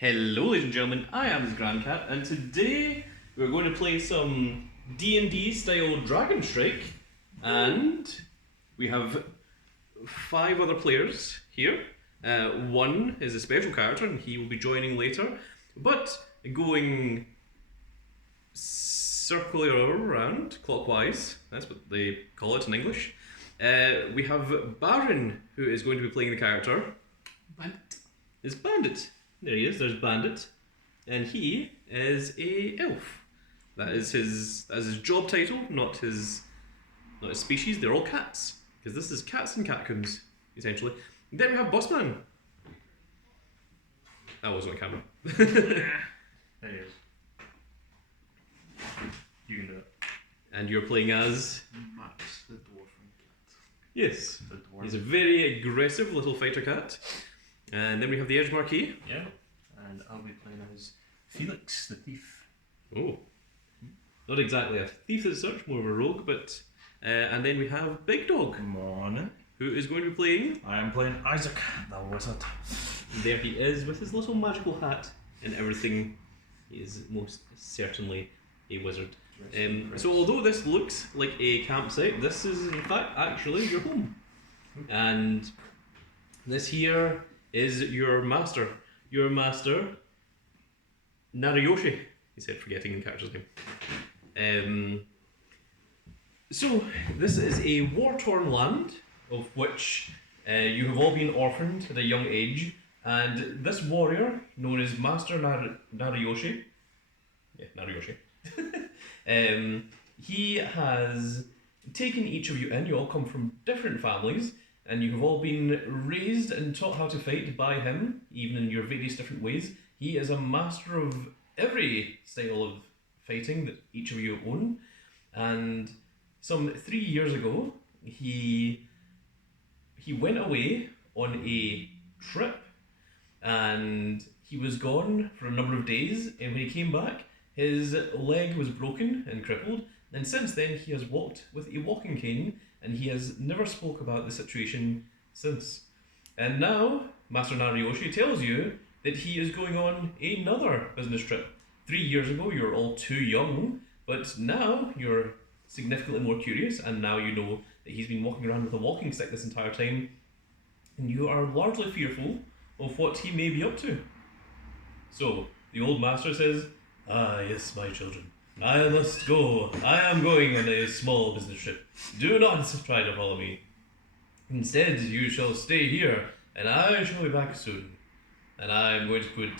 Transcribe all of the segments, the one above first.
Hello ladies and gentlemen, I am his Grand Cat, and today we're going to play some D&D style Dragon Strike, and we have 5 other players here. One is a special character and he will be joining later, but going circular around, clockwise, that's what they call it in English. We have Baron, who is going to be playing the character. Bandit. It's Bandit. There he is, there's Bandit. And he is a elf. That is his job title, not his species. They're all cats. Because this is cats and catcoons, essentially. And then we have Bossman. That wasn't on camera. There he is. You can do it. And you're playing as? Max, the dwarf cat. Yes. The dwarf. He's a very aggressive little fighter cat. And then we have the Edge Marquis. Yeah. And I'll be playing as Felix, the thief. Oh. Not exactly a thief as such, more of a rogue, but... and then we have Big Dog. Good morning. Who is going to be playing? I am playing Isaac, the wizard. There he is with his little magical hat and everything. He is most certainly a wizard. So although this looks like a campsite, this is in fact actually your home. And this here is your master. Your master, Narayoshi. He said, forgetting the character's name. So this is a war-torn land of which you have all been orphaned at a young age, and this warrior, known as Master Narayoshi, he has taken each of you in. You all come from different families, and you have all been raised and taught how to fight by him, even in your various different ways. He is a master of every style of fighting that each of you own, and some 3 years ago, he went away on a trip, and he was gone for a number of days, and when he came back, his leg was broken and crippled, and since then he has walked with a walking cane, and he has never spoke about the situation since. And now, Master Narayoshi tells you that he is going on another business trip. 3 years ago, you were all too young, but now you're significantly more curious, and now you know that he's been walking around with a walking stick this entire time, and you are largely fearful of what he may be up to. So, the old master says, "Ah, yes, my children. I must go. I am going on a small business trip. Do not try to follow me. Instead, you shall stay here, and I shall be back soon. And I am going to put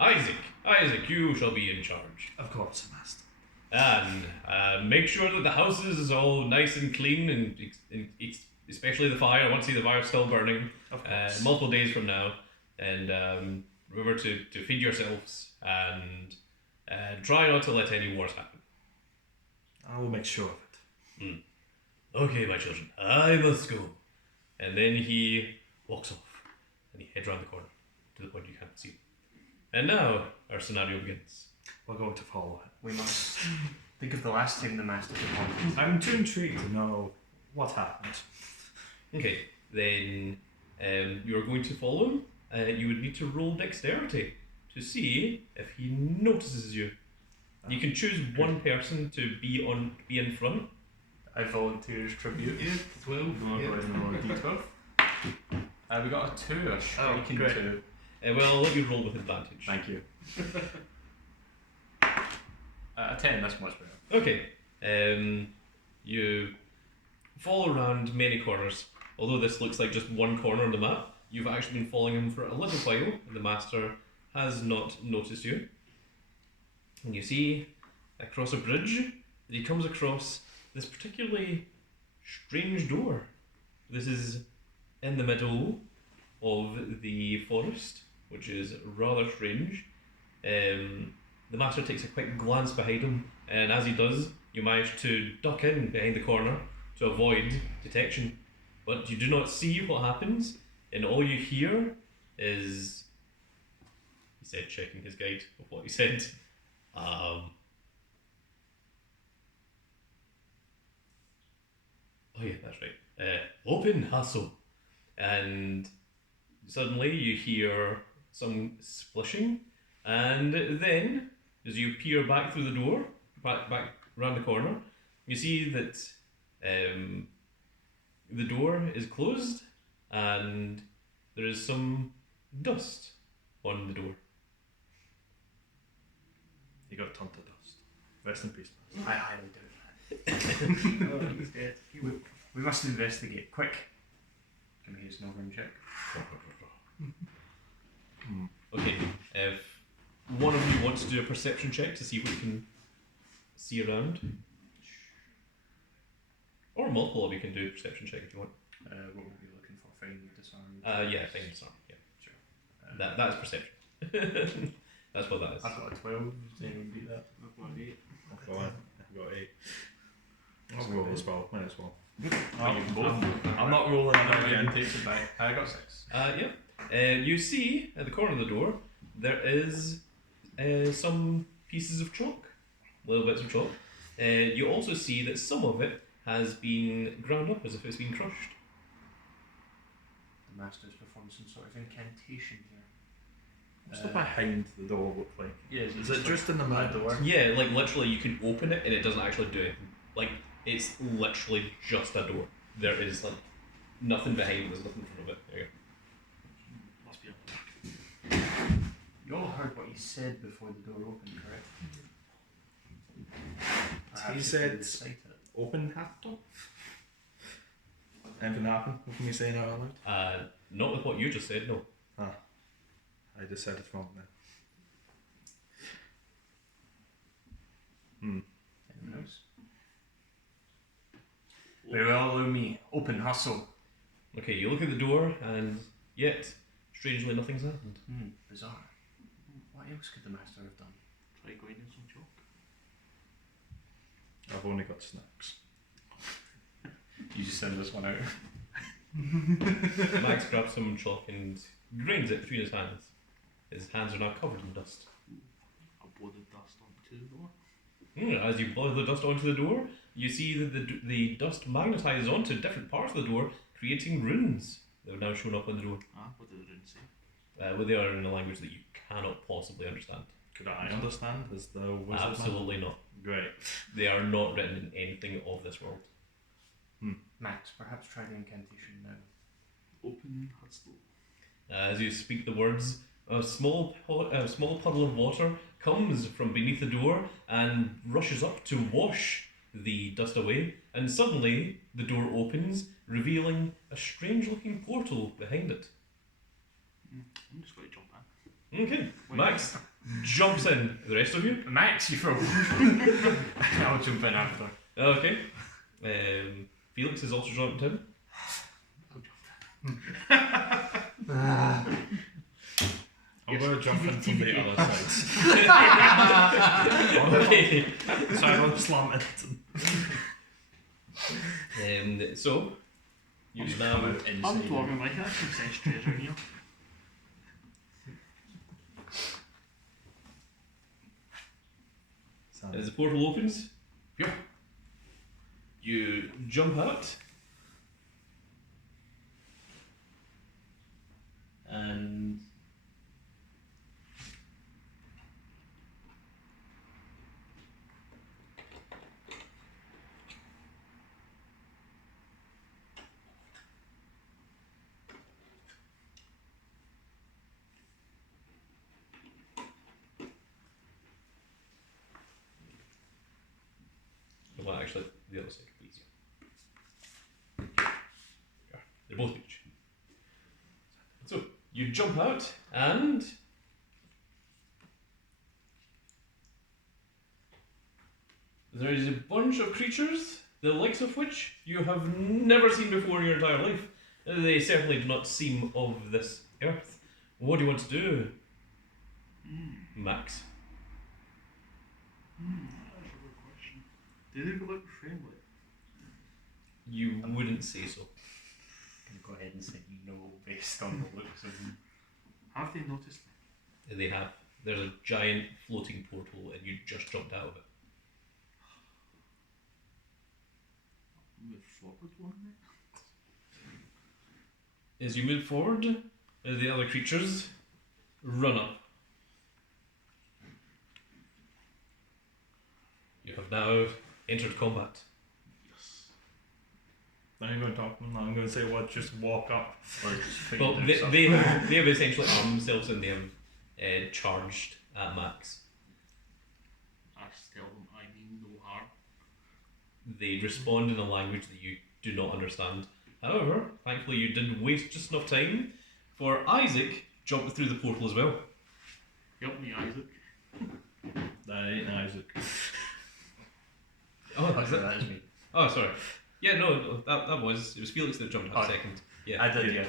Isaac, you shall be in charge. Of course, master. And make sure that the house is all nice and clean, and especially the fire. I want to see the fire still burning. Of course. Multiple days from now. And remember to feed yourselves, and try not to let any wars happen." I will make sure of it. "Okay, my children, I must go." And then he walks off, and he heads around the corner to the point you can't see. And now our scenario begins. We're going to follow it. We must think of the last time the master departed. I'm too intrigued to know what happened. Okay, then you're going to follow him. You would need to roll dexterity to see if he notices you. You can choose one person to be in front. I volunteer as tribute. Yeah, 12. No, go ahead and roll a d12. We got a 2, a striking great. 2. Well, I'll let you roll with advantage. Thank you. A 10, that's much better. Okay. You follow around many corners. Although this looks like just one corner on the map, you've actually been following him for a little while, and the master has not noticed you. And you see, across a bridge, that he comes across this particularly strange door. This is in the middle of the forest, which is rather strange. The master takes a quick glance behind him, and as he does, you manage to duck in behind the corner to avoid detection. But you do not see what happens, and all you hear is... He said, checking his guide of what he said. Oh yeah, that's right. Open hustle. And suddenly you hear some splishing, and then as you peer back through the door, back round the corner, you see that the door is closed, and there is some dust on the door. You got turned to dust. Rest in peace. I highly doubt that. Oh, he's dead. We must investigate. Quick. Can we use an overrun check? Okay, if one of you wants to do a perception check to see what you can see around, or multiple of you can do a perception check if you want. What would we be looking for? Find disarm. Yeah, find disarm. Yeah, Sure. that's perception. That's what that is. I've got a 12. Does anyone beat that? I've got 8. I've got 8. I'll roll as well. Might as well. I'm not rolling on again. Takes it back. I got 6. Yeah. You see at the corner of the door there is some pieces of chalk, little bits of chalk. You also see that some of it has been ground up as if it's been crushed. The master's performed some sort of incantation here. What's the behind the door look like? Yeah, Is it just in the middle? door? Yeah, like literally you can open it and it doesn't actually do anything. Like it's literally just a door. There is like nothing behind it, there's nothing in front of it. There you Must be up. You all heard what he said before the door opened, correct? Perhaps He if said- you recite it. Open half door? Anything happen with me saying it out loud? go. Not with what you just said, no. I just said it wrong then. Anyone else? Very well, allow me. Open, hustle. Okay, you look at the door and yet, strangely nothing's happened. Bizarre. What else could the master have done? Try grinding some chalk. I've only got snacks. You just send this one out. Max grabs some chalk and grinds it between his hands. His hands are now covered in dust. I'll blow the dust onto the door. As you blow the dust onto the door, you see that the dust magnetizes onto different parts of the door, creating runes that have now shown up on the door. What did the rune say? Well, they are in a language that you cannot possibly understand. Could I understand as the wizard man? Absolutely not. Great. They are not written in anything of this world. Max, perhaps try the incantation now. Open hustle. As you speak the words, a small puddle of water comes from beneath the door and rushes up to wash the dust away, and suddenly the door opens, revealing a strange-looking portal behind it. I'm just going to jump in. Okay, Max jumps in. The rest of you? Max, you fool! I'll jump in after. Okay. Felix has also jumped in. I'm going to jump in from the other side. Okay. So I don't slam it. So, you now... I'm talking like that. Some sense treasure here. As the portal opens, you jump out, and well, actually, the other side could be easier. Yeah, they're both beach. So, you jump out, and there is a bunch of creatures, the likes of which you have never seen before in your entire life. They certainly do not seem of this earth. What do you want to do, Max? That's a good question. Do they look friendly? You wouldn't say so. I'm going to go ahead and say no based on the looks of them. Have they noticed me? They have. There's a giant floating portal, and you just jumped out of it. Move forward one minute. As you move forward, the other creatures run up. You have now entered combat. Yes. I'm going to talk to them. I'm going to say what. Just walk up. Or just fight Well, them they, stuff. they, they have essentially armed themselves and they have charged at max. I just tell them I mean no harm. They respond in a language that you do not understand. However, thankfully you didn't waste just enough time for Isaac jumped through the portal as well. Help me, Isaac. That ain't Isaac. Oh, Oh, is sorry, that? that is me. Oh, sorry. Yeah, no, it was Felix that jumped out Oh, second. Yeah, I did, yeah. yeah.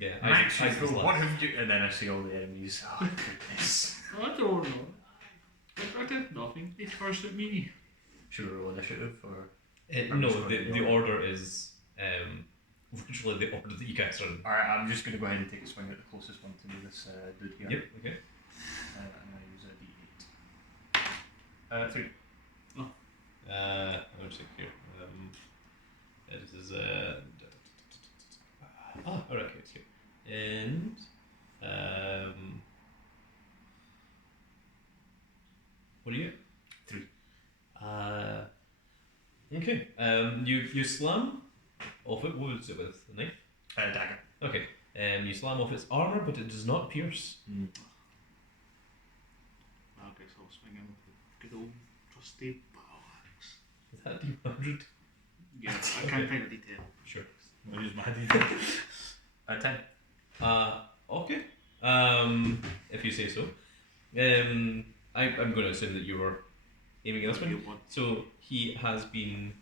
Yeah, Max, Isaac was what last. have you... And then I see all the enemies. Oh, goodness. I don't know. I did nothing. They cursed at me. Should we roll initiative, or... No, I'm just the, going the the order is literally the order that you guys are in. Alright, I'm just going to go ahead and take a swing at the closest one to me, this dude here. Yep, okay. And I use a d8. 3. I'll check here. This is alright, okay, it's here. And what are you? 3. Okay. You slam off it. What was it with? A knife? Dagger. Okay. You slam off its armor, but it does not pierce. I guess I'll swing in with the good old trusty battle axe. Is that D100? Yeah, I can't find a detail. Sure. I'll use my D10. 10. Okay. If you say so. I'm going to assume that you were aiming at this one. So he has been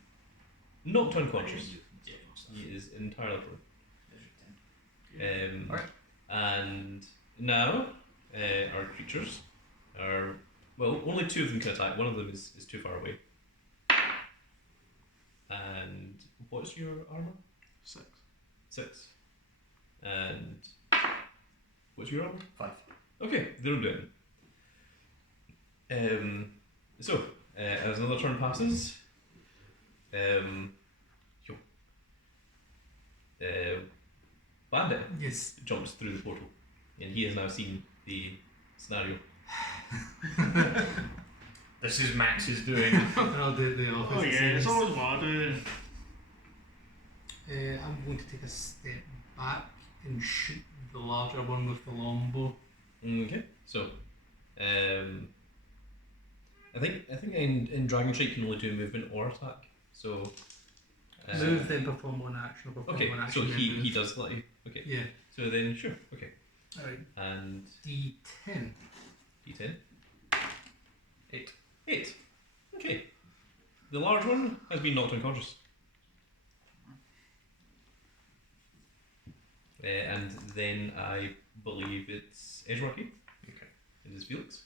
knocked unconscious. He is entirely prone. Alright. And now our creatures are, well, only 2 of them can attack. One of them is too far away. And what's your armor? 6. 6. And what's your armor? 5. Okay, they're down. So, as another turn passes, Bandit Yes. jumps through the portal, and he has now seen the scenario. This is Max's doing. I'll do the opposite. Oh yeah, it's always what I do. I'm going to take a step back and shoot the larger one with the longbow. Okay, so I think in Dragon Strike you can only do movement or attack. So Move, then perform one action. Or perform okay, one so action, then he move. does let you. Okay, Yeah. so then sure. Okay, Alright. and D10. D10. 8. 8. Okay. The large one has been knocked unconscious. And then I believe it's Edgeworky. Okay. It is Felix.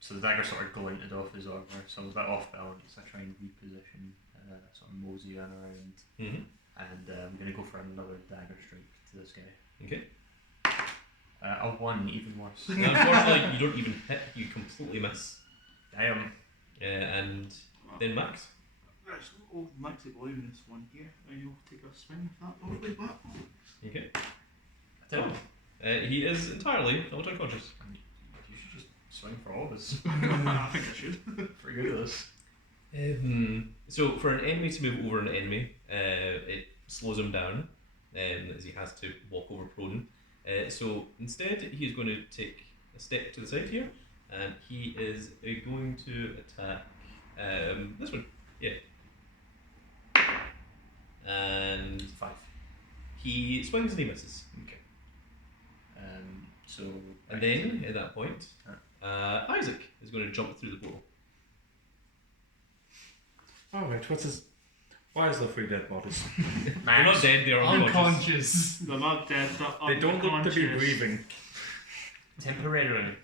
So the dagger sort of glinted off his armour, so I was a bit off balance. I try and reposition, sort of mosey on around, Mm-hmm. and I'm going to go for another dagger strike to this guy. Okay. A 1, even worse. Now, unfortunately, you don't even hit, you completely miss. Damn. And then Max. Right, so old Maxi boy in this one here, and you'll take a swing with that lovely bat. Okay. Damn. He is entirely not unconscious. You should just swing for all of us. I think I should. Pretty good at this. So for an enemy to move over an enemy, it slows him down, as he has to walk over prone. So instead, he's going to take a step to the side here, and he is going to attack this one. Yeah. And 5. he swings and he misses. Okay. So. And then, at that point, Isaac is going to jump through the portal. Oh wait, what's his? Why is there 3 dead bodies? They're not dead, they're unconscious. Unconscious. They're not dead, They don't look to be unconscious. breathing. Temporarily.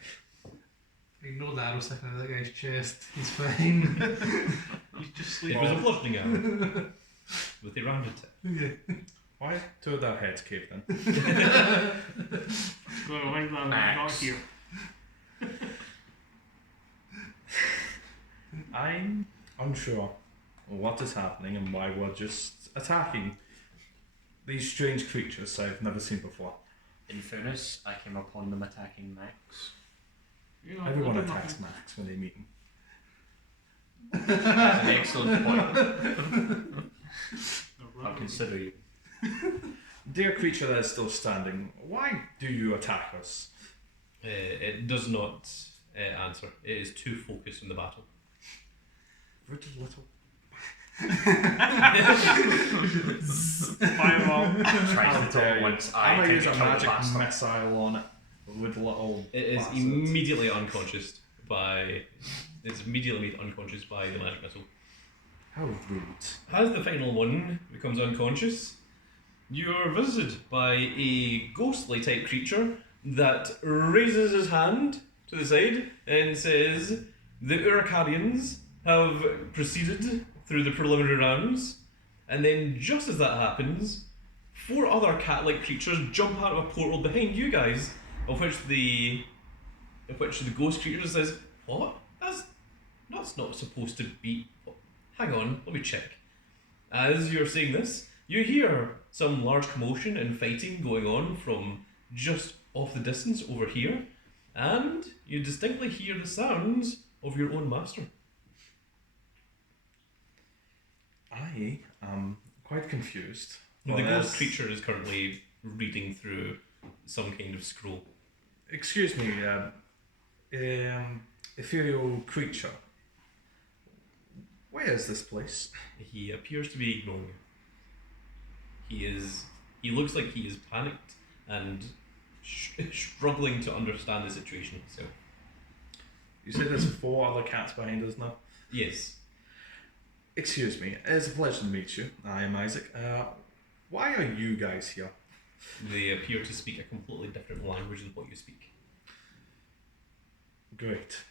Ignore the arrow sticking out of that guy's chest. He's fine. He's just It like, was a bludgeoning arrow with a rounded tip. Yeah. Why are 2 of their heads caved in? going like that, not Max. here. I'm unsure what is happening and why we're just attacking these strange creatures I've never seen before. In fairness, I came upon them attacking Max. You know, Everyone I did attacks nothing. Max when they meet him. That's an excellent point. No, I'll consider you. Dear creature that is still standing, why do you attack us? It does not answer. It is too focused on the battle. Rude little. Fireball. Tries to talk once I I'm gonna tend use to a kill the magic bastard. missile on it with little. It is bastards. immediately unconscious by. It's immediately made unconscious by the magic missile. How rude. As the final one becomes unconscious, you're visited by a ghostly type creature that raises his hand to the side and says, "The Uricarians have proceeded through the preliminary rounds," and then just as that happens, 4 other cat-like creatures jump out of a portal behind you guys, of which the ghost creature says, "What? That's not supposed to be. Hang on, let me check." As you're saying this, you hear some large commotion and fighting going on from just off the distance over here, and you distinctly hear the sounds of your own master. I am quite confused. The Well, ghost that's- creature is currently reading through some kind of scroll. Excuse me, ethereal creature. Where is this place? He appears to be ignoring you. He looks like he is panicked and struggling to understand the situation himself. You say there's 4 other cats behind us now? Yes. Excuse me, it's a pleasure to meet you. I am Isaac. Why are you guys here? They appear to speak a completely different language than what you speak. Great.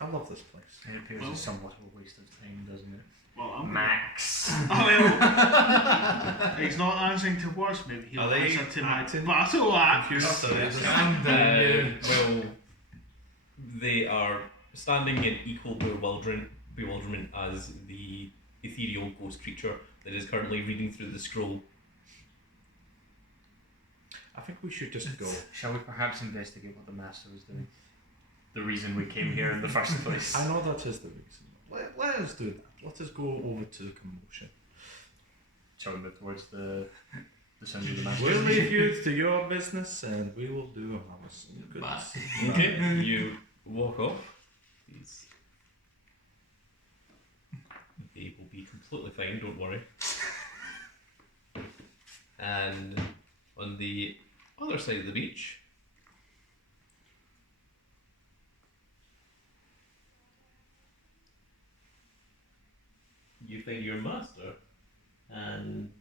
I love this place. It appears Well- a somewhat of a waste of time, doesn't it? Well, I'm Max. well, he's not answering to words. Maybe he'll Are they answer to my acting battle axe. confused? Well, they are standing in equal bewilderment as the ethereal ghost creature that is currently reading through the scroll. I think we should just go. Shall we perhaps investigate what the master was doing? The reason we came here in the first place. I know that is the reason. Let us do that. Let us go over to the commotion. Shall we move towards the sound of the master? We'll leave you to your business and we will do ours. Good. Bye. Okay, you walk off. These. They will be completely fine, don't worry. And on the other side of the beach, you find your master, and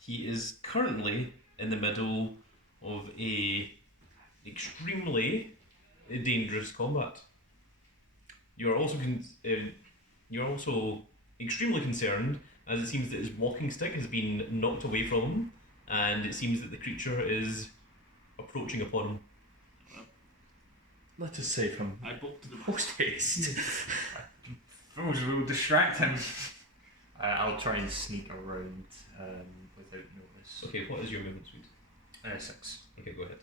he is currently in the middle of a extremely dangerous combat. You are also extremely concerned, as it seems that his walking stick has been knocked away from him, and it seems that the creature is approaching upon him. Let us save him. I bolted him. Post haste. Fools, we will distract him. I'll try and sneak around without notice. Okay, what is your movement speed? 6. Okay, go ahead.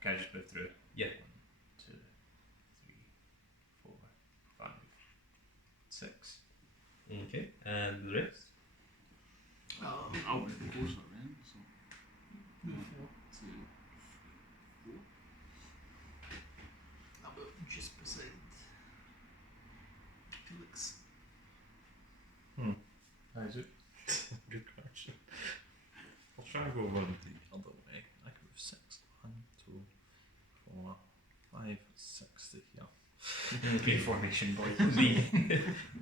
Can I just move through? Yeah. 1, 2, 3, 4, 5, 6. Okay, and the rest? I'll be closer then. So. 1, 2, 4. How about just beside Felix? Is it? Good question. I'll try to go around the other way. I can move 6. 1, 2, 4, 5, 6 to here. Okay, formation boy.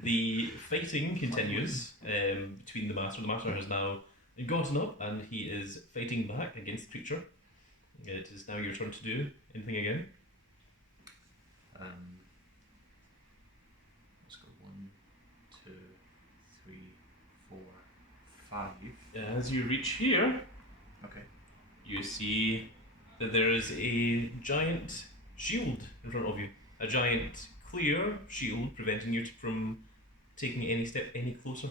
The fighting continues between the master. The master has now gotten up and he is fighting back against the creature. It is now your turn to do anything again. Let's go 1, 2, 3, 4, 5. As you reach here, Okay. you see that there is a giant shield in front of you. A giant clear shield preventing you from taking any step any closer.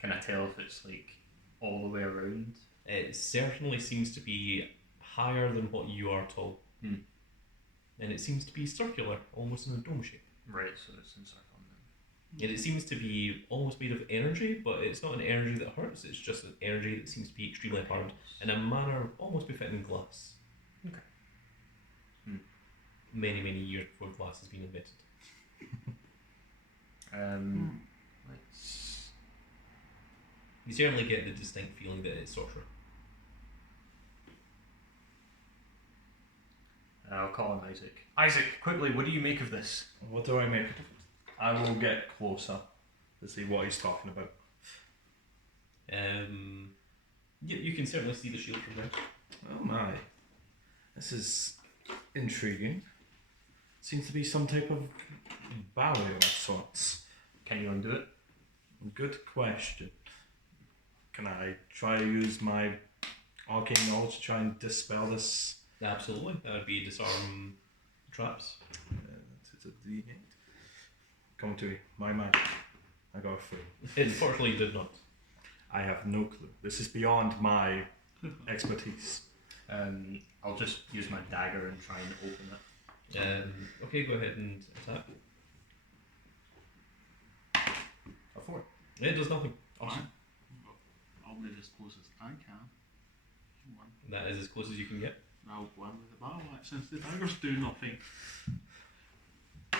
Can I tell if it's like all the way around? It certainly seems to be higher than what you are tall. And it seems to be circular, almost in a dome shape. Right, so it's encircling them. And it seems to be almost made of energy, but it's not an energy that hurts, it's just an energy that seems to be extremely hard in a manner almost befitting glass. Okay. Many, many years before glass has been invented. Let's. You certainly get the distinct feeling that it's sorcerer. I'll call on Isaac. Isaac, quickly, what do you make of this? What do I make of it? I will get closer to see what he's talking about. You can certainly see the shield from there. Oh my. This is intriguing. Seems to be some type of barrier of sorts. Can you undo it? Good question. Can I try to use my arcane knowledge to try and dispel this? Absolutely. That would be disarm traps. It's a D8. Come to me. My magic. I got a 3. It fortunately did not. I have no clue. This is beyond my expertise. I'll just use my dagger and try and open it. Okay, go ahead and attack. A 4. It does nothing. Awesome. I'll move as close as I can. One. That is as close as you can get. I'll go in with the battle axe since the daggers do nothing. A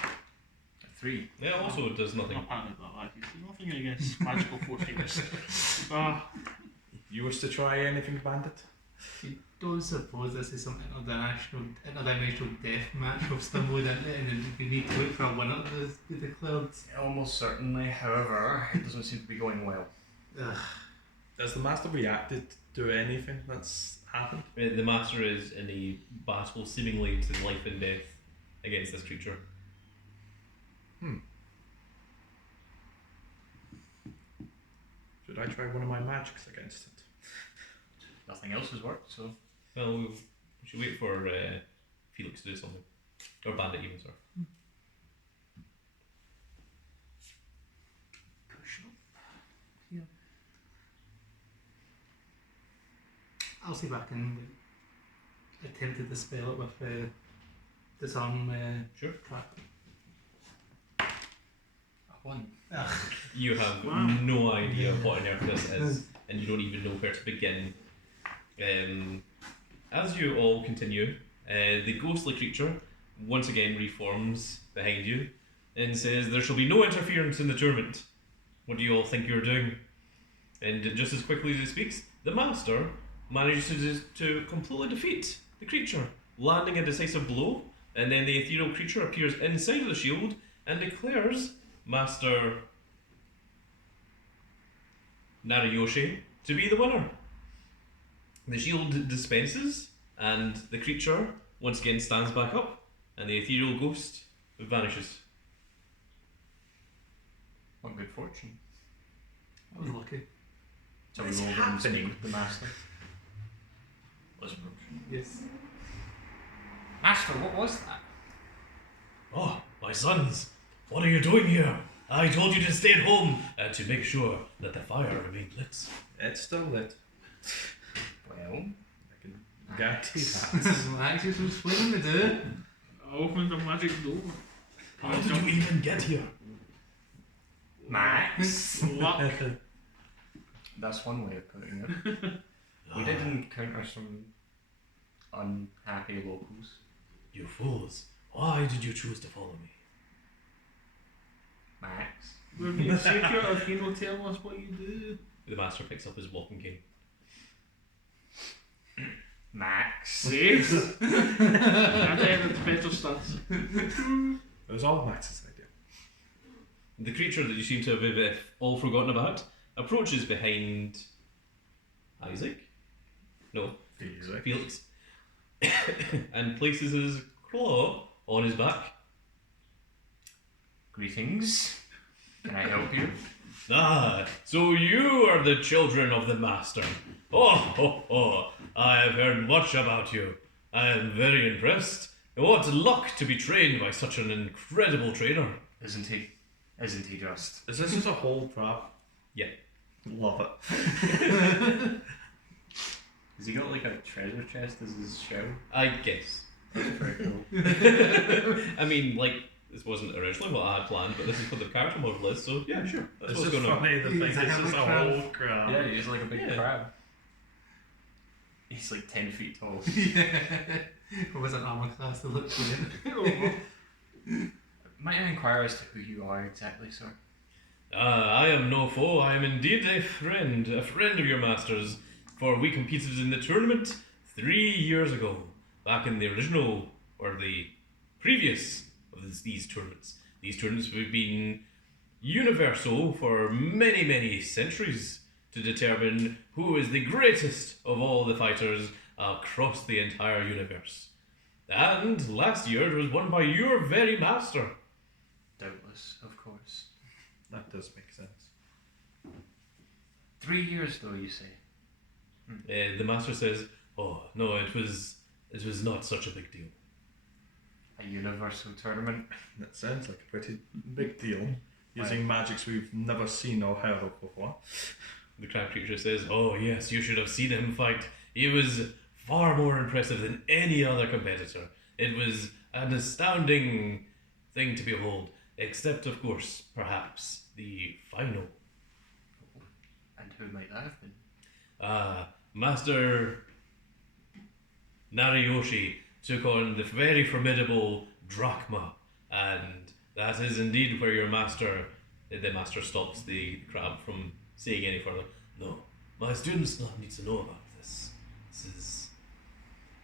3. Yeah, also it does nothing. Apparently that axe do nothing against magical forces. You wish to try anything, Bandit? You don't suppose this is some interdimensional death match we've stumbled into and then we need to wait for a winner to be declared? Almost certainly, however, it doesn't seem to be going well. Ugh. Has the master reacted to anything that's happened? The master is in a battle seemingly to life and death against this creature. Should I try one of my magics against it? Nothing else has worked, so. Well, we should wait for Felix to do something. Or Bandit even, sorry. Push up. Here. I'll see if I can attempt to dispel it with disarm Sure. trap. A 1. You have Wow. no idea what on earth this is, and you don't even know where to begin. As you all continue, the ghostly creature once again reforms behind you and says, "There shall be no interference in the tournament. What do you all think you're doing?" And just as quickly as he speaks, the master manages to completely defeat the creature, landing a decisive blow, and then the ethereal creature appears inside of the shield and declares Master Nariyoshi to be the winner. The shield dispenses, and the creature once again stands back up, and the ethereal ghost vanishes. What good fortune. I was lucky. So we What's roll and speak happening? with the master. Let's approach. Yes. Master, what was that? Oh, my sons, what are you doing here? I told you to stay at home to make sure that the fire remained lit. It's still lit. Well, I can guarantee that. Actually, some explaining to do. I opened the magic door. How did you even get here? Max. Luck. That's one way of putting it. We did encounter some unhappy locals. You fools, why did you choose to follow me? Max. We're being secretive, you don't tell us what you do. The master picks up his walking cane. Max. See? And then it's better stunts. It was all Max's idea. The creature that you seem to have all forgotten about approaches behind Isaac. No, Felix. And places his claw on his back. Greetings. Can I help you? Ah, so you are the children of the master. Oh, ho, ho. I have heard much about you. I am very impressed. What luck to be trained by such an incredible trainer. Isn't he? Isn't he just? Is this just a whole crab? Yeah. Love it. Has he got like a treasure chest as his shell? I guess. That's very cool. I mean, like, this wasn't originally what I had planned, but this is what the character model is, so yeah, sure. That's It's what's just going on. funny to think He's it's like just a a crab. whole crab. Yeah, he's like a big Yeah. crab. He's like 10 feet tall. Or was an armor class to look good? Might I inquire as to who you are exactly, sir? I am no foe, I am indeed a friend of your master's, for we competed in the tournament 3 years ago, back in the original, or the previous of these tournaments. These tournaments have been universal for many, many centuries to determine who is the greatest of all the fighters across the entire universe. And last year it was won by your very master. Doubtless, of course. That does make sense. 3 years, though, you say? The master says, "Oh no, it was not such a big deal." A universal tournament? That sounds like a pretty big deal. Using magics we've never seen or heard of before. The crab creature says, "Oh yes, you should have seen him fight. He was far more impressive than any other competitor. It was an astounding thing to behold, except of course, perhaps, the final. And who might that have been? Master Nariyoshi took on the very formidable Drachma, and that is indeed where your master..." The master stops the crab from saying any further. "No, my students don't need to know about this. This is...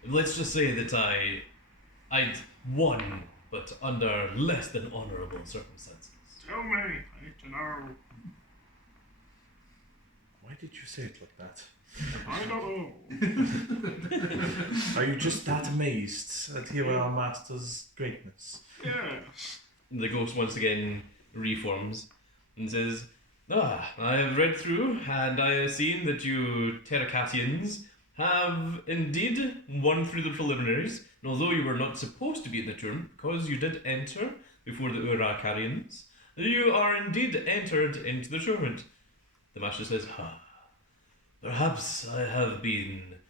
Let's just say that I'd won, but under less than honourable circumstances." Tell me, I need to know. Why did you say it like that? I don't know. Are you just that amazed at hearing our master's greatness? Yes. The ghost once again reforms and says, "I have read through, and I have seen that you Terracatians have indeed won through the preliminaries, and although you were not supposed to be in the tournament because you did enter before the Urakarians, you are indeed entered into the tournament." The master says, "Perhaps I have been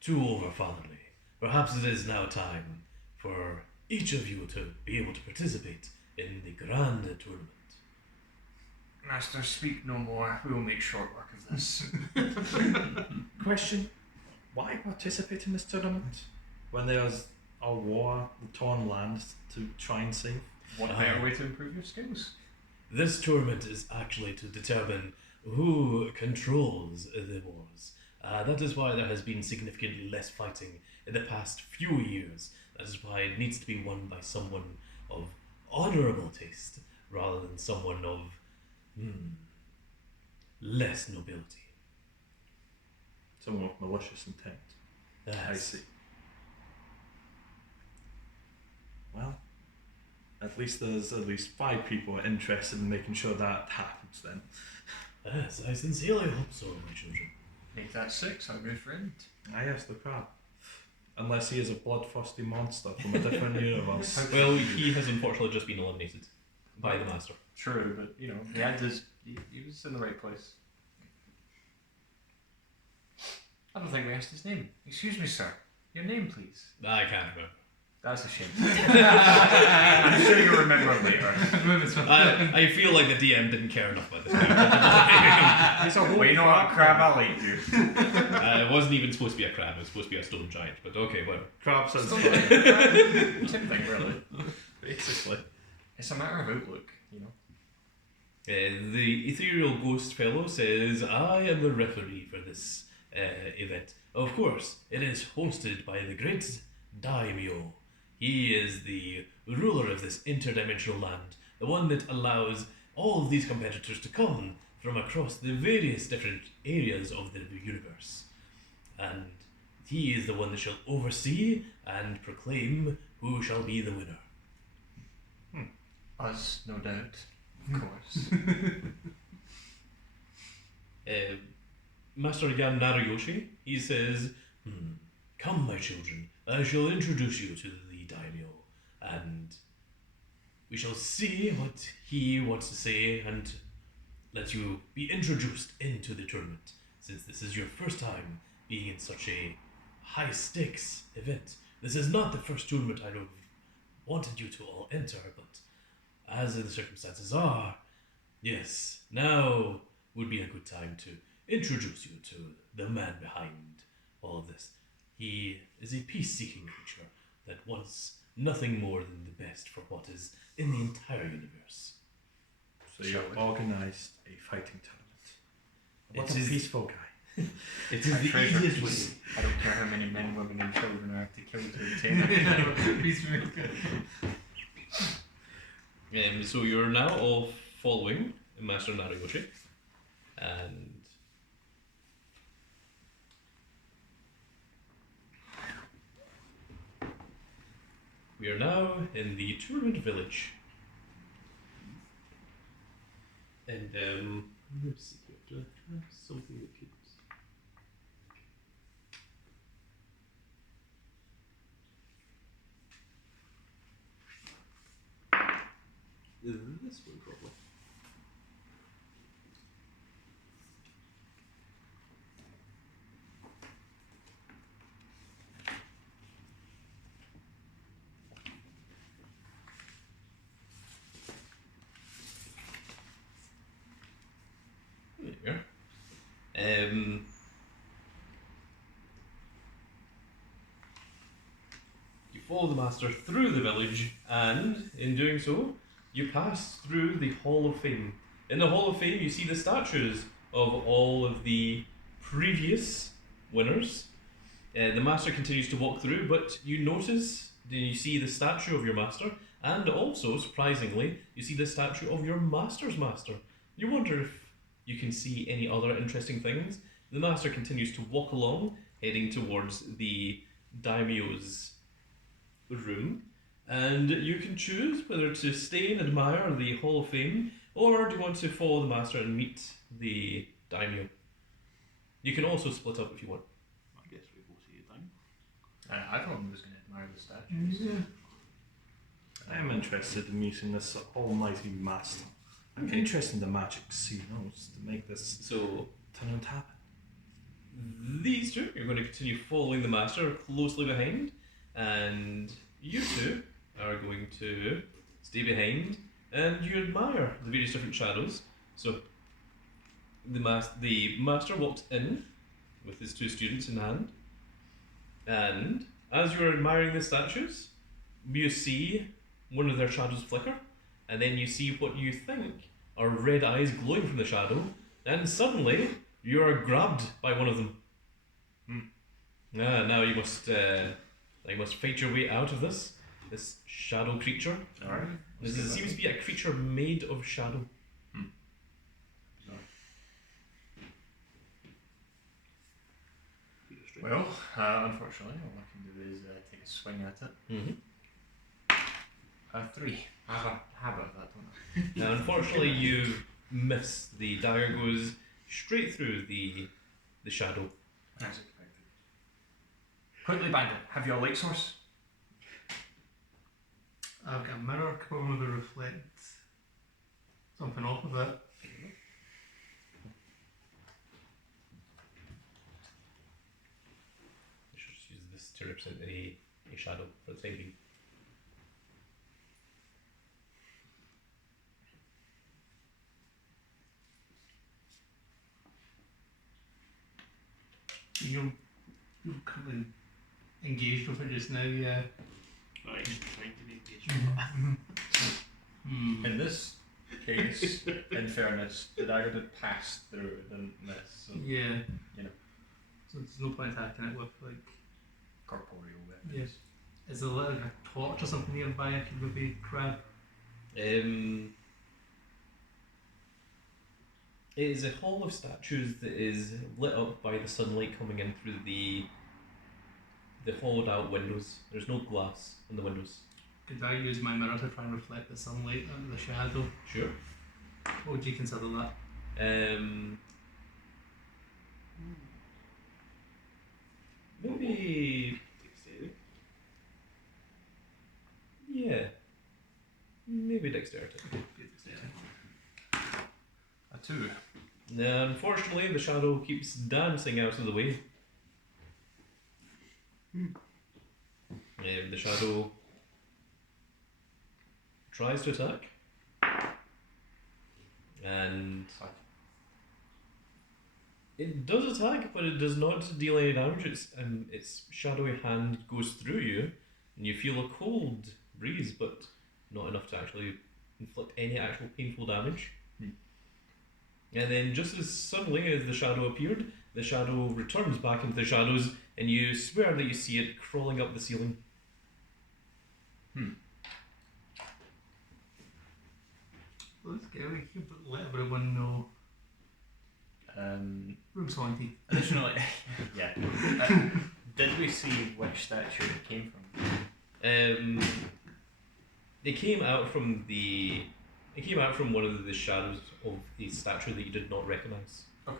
too over-fatherly. Perhaps it is now time for each of you to be able to participate in the grand tournament." Master, speak no more. We will make short work of this. Question: why participate in this tournament when there's a war, the torn land to try and save? What better way to improve your skills? This tournament is actually to determine who controls the wars. That is why there has been significantly less fighting in the past few years. That is why it needs to be won by someone of honourable taste rather than someone of less nobility. Someone with malicious intent. I see. Well, at least there's at least 5 people interested in making sure that happens then. Yes, I sincerely hope so, my children. Make that 6, our good friend. I asked the crab. Unless he is a bloodthirsty monster from a different universe. Well, he has unfortunately just been eliminated by the master. True, but you know, he had his. He was in the right place. I don't think we asked his name. Excuse me, sir. Your name, please. I can't remember. That's a shame. I'm sure you'll remember later. I feel like the DM didn't care enough about this. He's a whole Well, you know what, crab, I like you. It wasn't even supposed to be a crab, it was supposed to be a stone giant, but okay, whatever. crab says Still fine. Same thing, really. Basically. It's a matter of outlook, you know. The ethereal ghost fellow says, "I am the referee for this event. Of course, it is hosted by the great Daimyo. He is the ruler of this interdimensional land, the one that allows all of these competitors to come from across the various different areas of the universe. And he is the one that shall oversee and proclaim who shall be the winner." Us, no doubt. Of course. Master Yan Narayoshi, he says, "Come, my children, I shall introduce you to the Daimyo, and we shall see what he wants to say and let you be introduced into the tournament, since this is your first time being in such a high stakes event. This is not the first tournament I have wanted you to all enter, but as the circumstances are, yes, now would be a good time to introduce you to the man behind all of this. He is a peace-seeking creature that wants nothing more than the best for what is in the entire universe. So you organised a fighting tournament. What It a is- peaceful guy. It is the treasure easiest peace. way. I don't care how many men, women, and children I have to kill to obtain it. Peacemaker. So you're now all following Master Nariyoshi, and we are now in the tournament village. And let's see here. Do I have something that keeps? This one probably. There you go. You follow the master through the village, and in doing so, you pass through the Hall of Fame. In the Hall of Fame, you see the statues of all of the previous winners. The master continues to walk through, but you notice, you see the statue of your master, and also, surprisingly, you see the statue of your master's master. You wonder if you can see any other interesting things. The master continues to walk along, heading towards the daimyo's room, and you can choose whether to stay and admire the Hall of Fame, or do you want to follow the master and meet the daimyo. You can also split up if you want. I guess we will see it then. I thought I was going to admire the statues. I am interested in meeting this almighty master. I'm interested in the magic he knows to make this So tournament happen. these two, you're going to continue following the master closely behind, and you two are going to stay behind and you admire the various different shadows. So the master walked in with his two students in hand, and as you're admiring the statues, you see one of their shadows flicker, and then you see what you think are red eyes glowing from the shadow, and suddenly you are grabbed by one of them. Now you must fight your way out of this shadow creature. Alright. This seems to be a creature made of shadow. Well, unfortunately, all I can do is take a swing at it. Mm-hmm. 3. I have a habit of that, don't I? Now, unfortunately, you miss. The dagger goes straight through the shadow. As expected. Quickly, Bandit, have you a light source? I've got a mirror, could probably reflect something off of it. I should just use this to represent a shadow for the time being. You're currently engaged with it just now, yeah. Right, trying to engage with that. In this case, in fairness, the dagger did pass through, it didn't miss. So, Yeah. you know. So there's no point attacking it with, like, corporeal weapons. yes. Is there like a torch or something nearby I could maybe grab? It is a hall of statues that is lit up by the sunlight coming in through the hollowed out windows. There's no glass in the windows. Could I use my mirror to try and reflect the sunlight onto the shadow? Sure. What would you consider that? Maybe Yeah. Maybe dexterity. A 2. Unfortunately, the shadow keeps dancing out of the way. The shadow tries to attack. And it does attack, but it does not deal any damage. Its shadowy hand goes through you, and you feel a cold breeze, but not enough to actually inflict any actual painful damage. And then just as suddenly as the shadow appeared, the shadow returns back into the shadows, and you swear that you see it crawling up the ceiling. Let's get out of here, but let everyone know. Room's haunted. Additionally, yeah. Did we see which statue it came from? It came out from one of the shadows of the statue that you did not recognize. Okay.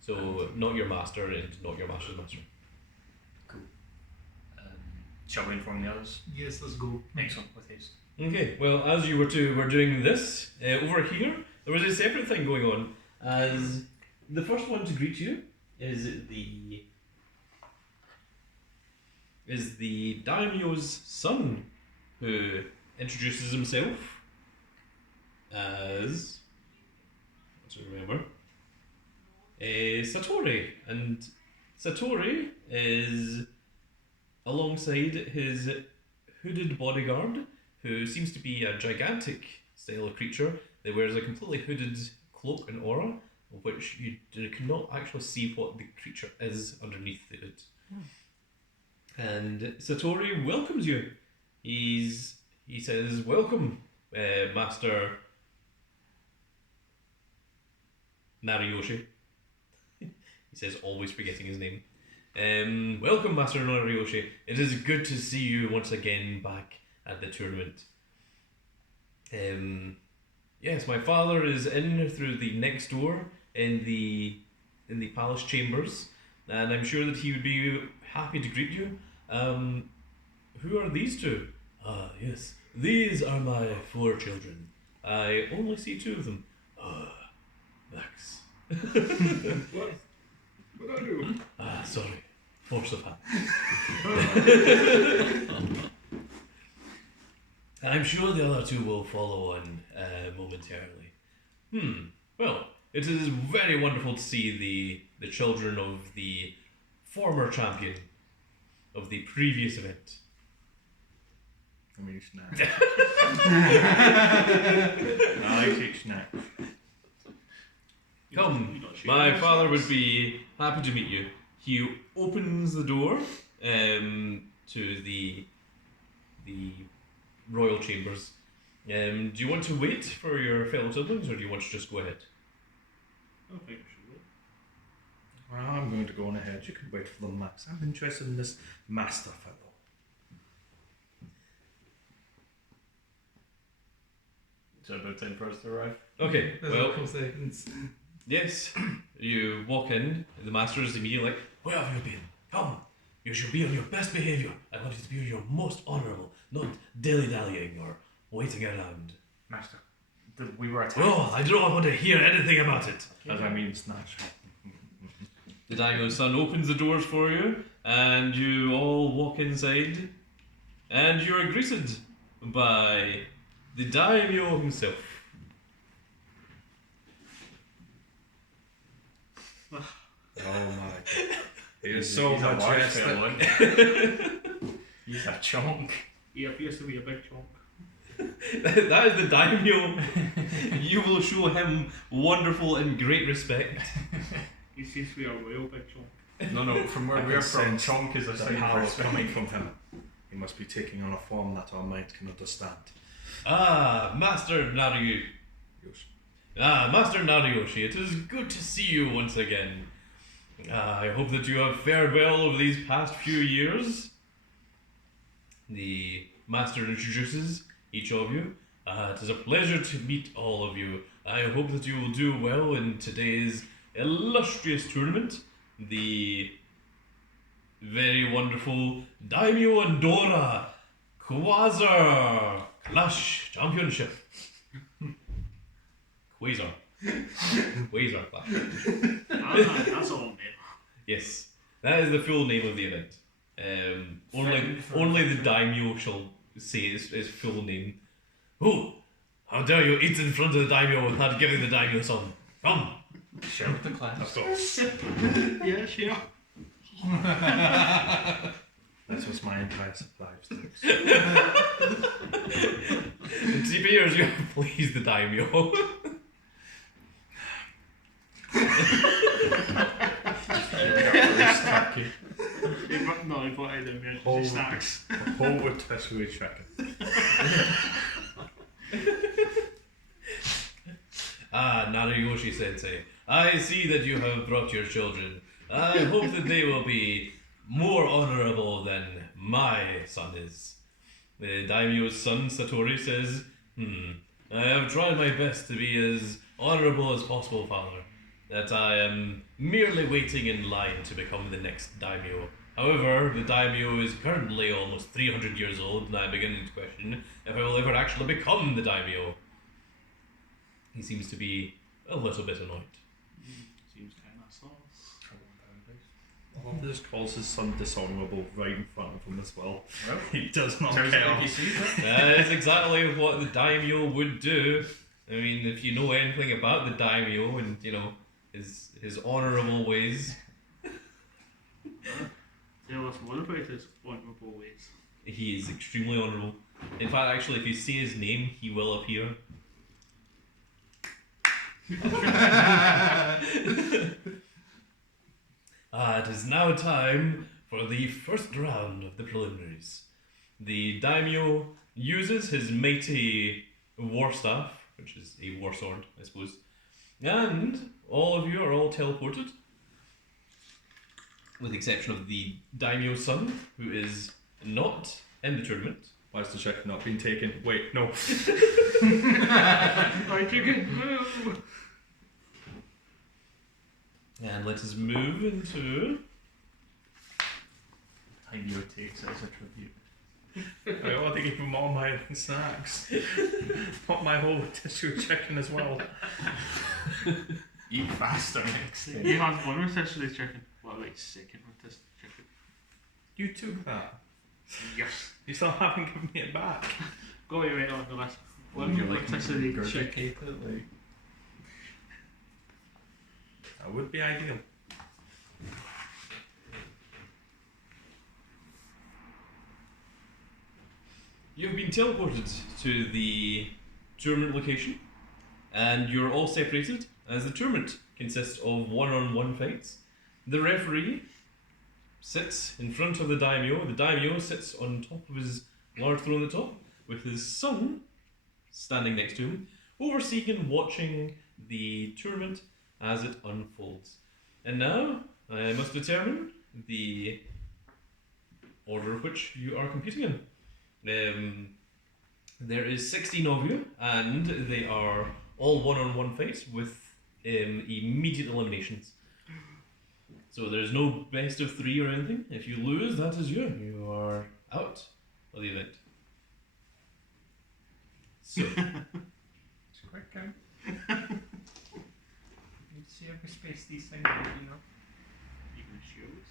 So not your master and not your master's master. Cool. Shall we inform the others? Yes, let's go. Excellent, with haste. Okay, well, as you were doing this, over here, there was a separate thing going on, as the first one to greet you is the Daimyo's son, who introduces himself as, let's remember, Satori, and Satori is alongside his hooded bodyguard, who seems to be a gigantic style of creature that wears a completely hooded cloak and aura, of which you cannot actually see what the creature is underneath the hood. And Satori welcomes you. He says, "Welcome, Master Nariyoshi." He says, always forgetting his name. Welcome, Master Nariyoshi. It is good to see you once again back at the tournament. Yes, my father is in through the next door in the palace chambers, and I'm sure that he would be happy to greet you. Who are these two? Ah, yes, these are my 4 children. I only see 2 of them. Max. What are you? Sorry. Force of habit. I'm sure the other 2 will follow on momentarily. Well, it is very wonderful to see the children of the former champion of the previous event. I mean, snack. I like snack. Come, my father would be happy to meet you. He opens the door to the royal chambers. Do you want to wait for your fellow siblings, or do you want to just go ahead? I think we should wait. Well, I'm going to go on ahead. You can wait for them, Max. I'm interested in this master fellow. Is it about time for us to arrive? Okay, There's well, a couple seconds. yes, you walk in, the master is immediately like, "Where have you been? Come, you should be on your best behaviour. I want you to be on your most honourable, not dilly-dallying or waiting around." Master, we were attacked. Oh, I do not want to hear anything about it. As I mean, snatch. The Daimyo's son opens the doors for you, and you all walk inside, and you are greeted by the Daimyo himself. Oh my god. He is He's so a large majestic. fellow, isn't he? He's a chunk. He appears to be a big chunk. That is the Daimyo. You will show him wonderful and great respect. He seems to be a real big chunk. No, from where I we're can from, sense chunk is a The sign of power respect. coming from him. He must be taking on a form that our mind can understand. Master Nariyoshi. Master Nariyoshi, it is good to see you once again. I hope that you have fared well over these past few years. The master introduces each of you. It is a pleasure to meet all of you. I hope that you will do well in today's illustrious tournament. The very wonderful Daimyo and Dora Kwuasar Clash Championship. Quasar. Quasar Clash. That's all name. Yes, that is the full name of the event. Only the Daimyo shall say his full name. Oh, how dare you eat in front of the Daimyo without giving the Daimyo some? Come! Shout the class. Yeah, sure. That was my entire supply of sticks. TPers, you have to please the Daimyo. Turkey. No, he bought the emergency Whole- snacks. A whole rotisserie chicken. Narayoshi Sensei, I see that you have brought your children. I hope that they will be more honorable than my son is. The Daimyo's son, Satori, says, I have tried my best to be as honorable as possible, father. That I am merely waiting in line to become the next Daimyo. However, the Daimyo is currently almost 300 years old, and I am beginning to question if I will ever actually become the Daimyo. He seems to be a little bit annoyed. Seems kind of sauce. I love that just calls his son dishonourable right in front of him as well. Well, He does not sounds care. like you see that. That is exactly what the Daimyo would do. I mean, if you know anything about the Daimyo and, his honourable ways, Tell us more about his honourable ways. he is extremely honourable. In fact, actually, if you say his name, he will appear. It is now time for the first round of the preliminaries. The Daimyo uses his mighty war staff, which is a war sword, I suppose, and all of you are all teleported, with the exception of the Daimyo's son, who is not in the tournament. Why is the chicken not being taken? Wait, no. I chicken, move! And let us move into... Daimyo takes it as a tribute. I ought to give him all my snacks. Not my whole rotisserie chicken as well. Eat faster next time. You had one rotisserie chicken. Well, like second rotisserie chicken. You took that. Yes. You still haven't given me it back. Go away right on the list. One Would you like to rotisserie chicken. regurgitate it? Like, That would be ideal. You've been teleported to the tournament location, and you're all separated, as the tournament consists of one-on-one fights. The referee sits in front of the Daimyo. The Daimyo sits on top of his large throne at the top, with his son standing next to him, overseeing and watching the tournament as it unfolds. And now, I must determine the order of which you are competing in. There is 16 of you, and they are all one-on-one fights with immediate eliminations. So there's no best of 3 or anything. If you lose, that is you. You are out of the event. So, it's a quick count. You see every space these things are, you know. Even shows.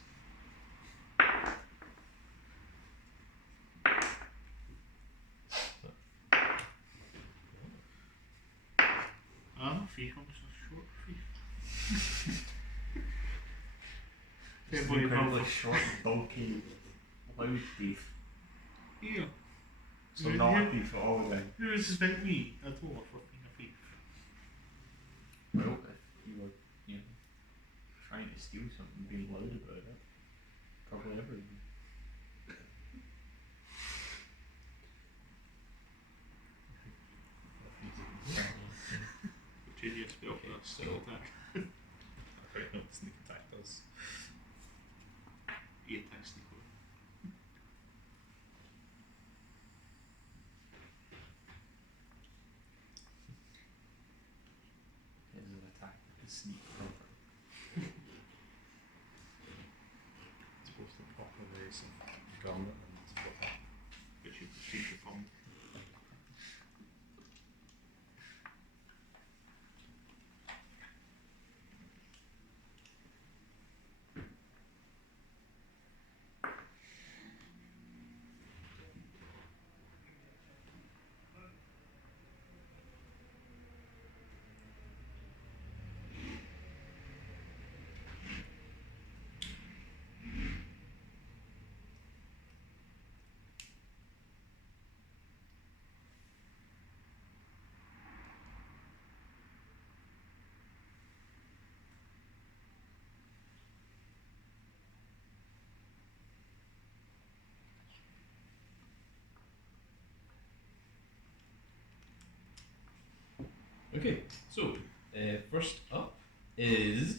I'm free from so short free. It's Everybody incredibly probably short, bulky, loud thief. here. So Who- not a who- thief at all then. Who would suspect me at all for being a thief? Well, if you were, trying to steal something, being loud about it, probably everyone. Genius spell for that So- sneak attack. I don't know what sneak attack does. He attacks sneak attack. Is an attack to sneak proper. It's both the proper ways of gun and what Which you Okay, so first up is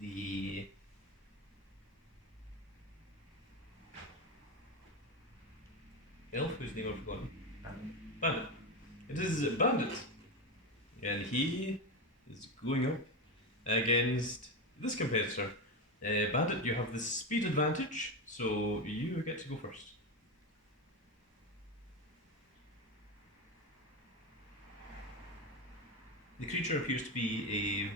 the elf whose name I've forgotten. Bandit. It is Bandit, and he is going up against this competitor. Bandit, you have the speed advantage, so you get to go first. The creature appears to be a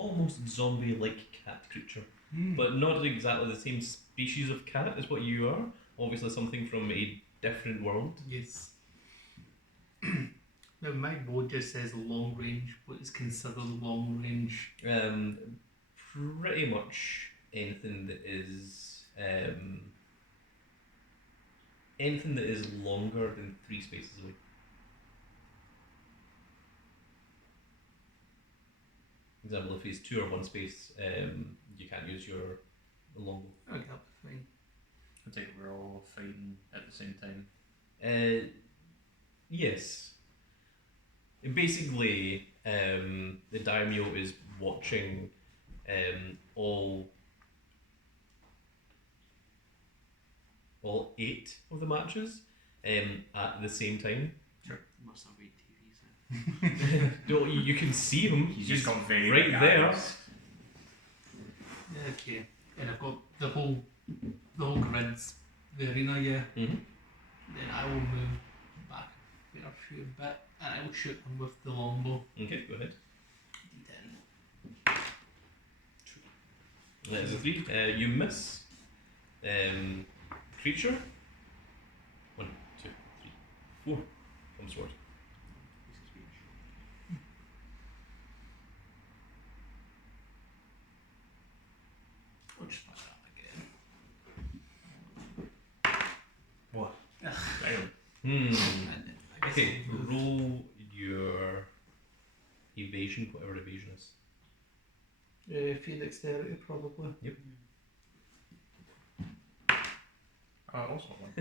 almost zombie-like cat creature, but not exactly the same species of cat as what you are. Obviously, something from a different world. Yes. Now, my board just says long range. What is considered long range? Pretty much anything that is longer than 3 spaces away. For example, if it's 2 or 1 space, you can't use your longbow. Okay, that'll be fine. I think we're all fighting at the same time. Yes. Basically, the Daimyo is watching all 8 of the matches at the same time. Must have 8 TVs then. No, you can see him. He's just got very right big there. eyes. Okay. And I've got the whole grid's the arena, yeah. Mm-hmm. Then I will move back a fair few bit and I will shoot him with the longbow. Okay, go ahead. D10. That is a 3. You miss. Creature. 1, 2, 3, 4. From sword. I'll just try that again. What? Damn. And then I guess Okay, I'll move. roll your evasion, whatever evasion is. Fear dexterity probably. Also one.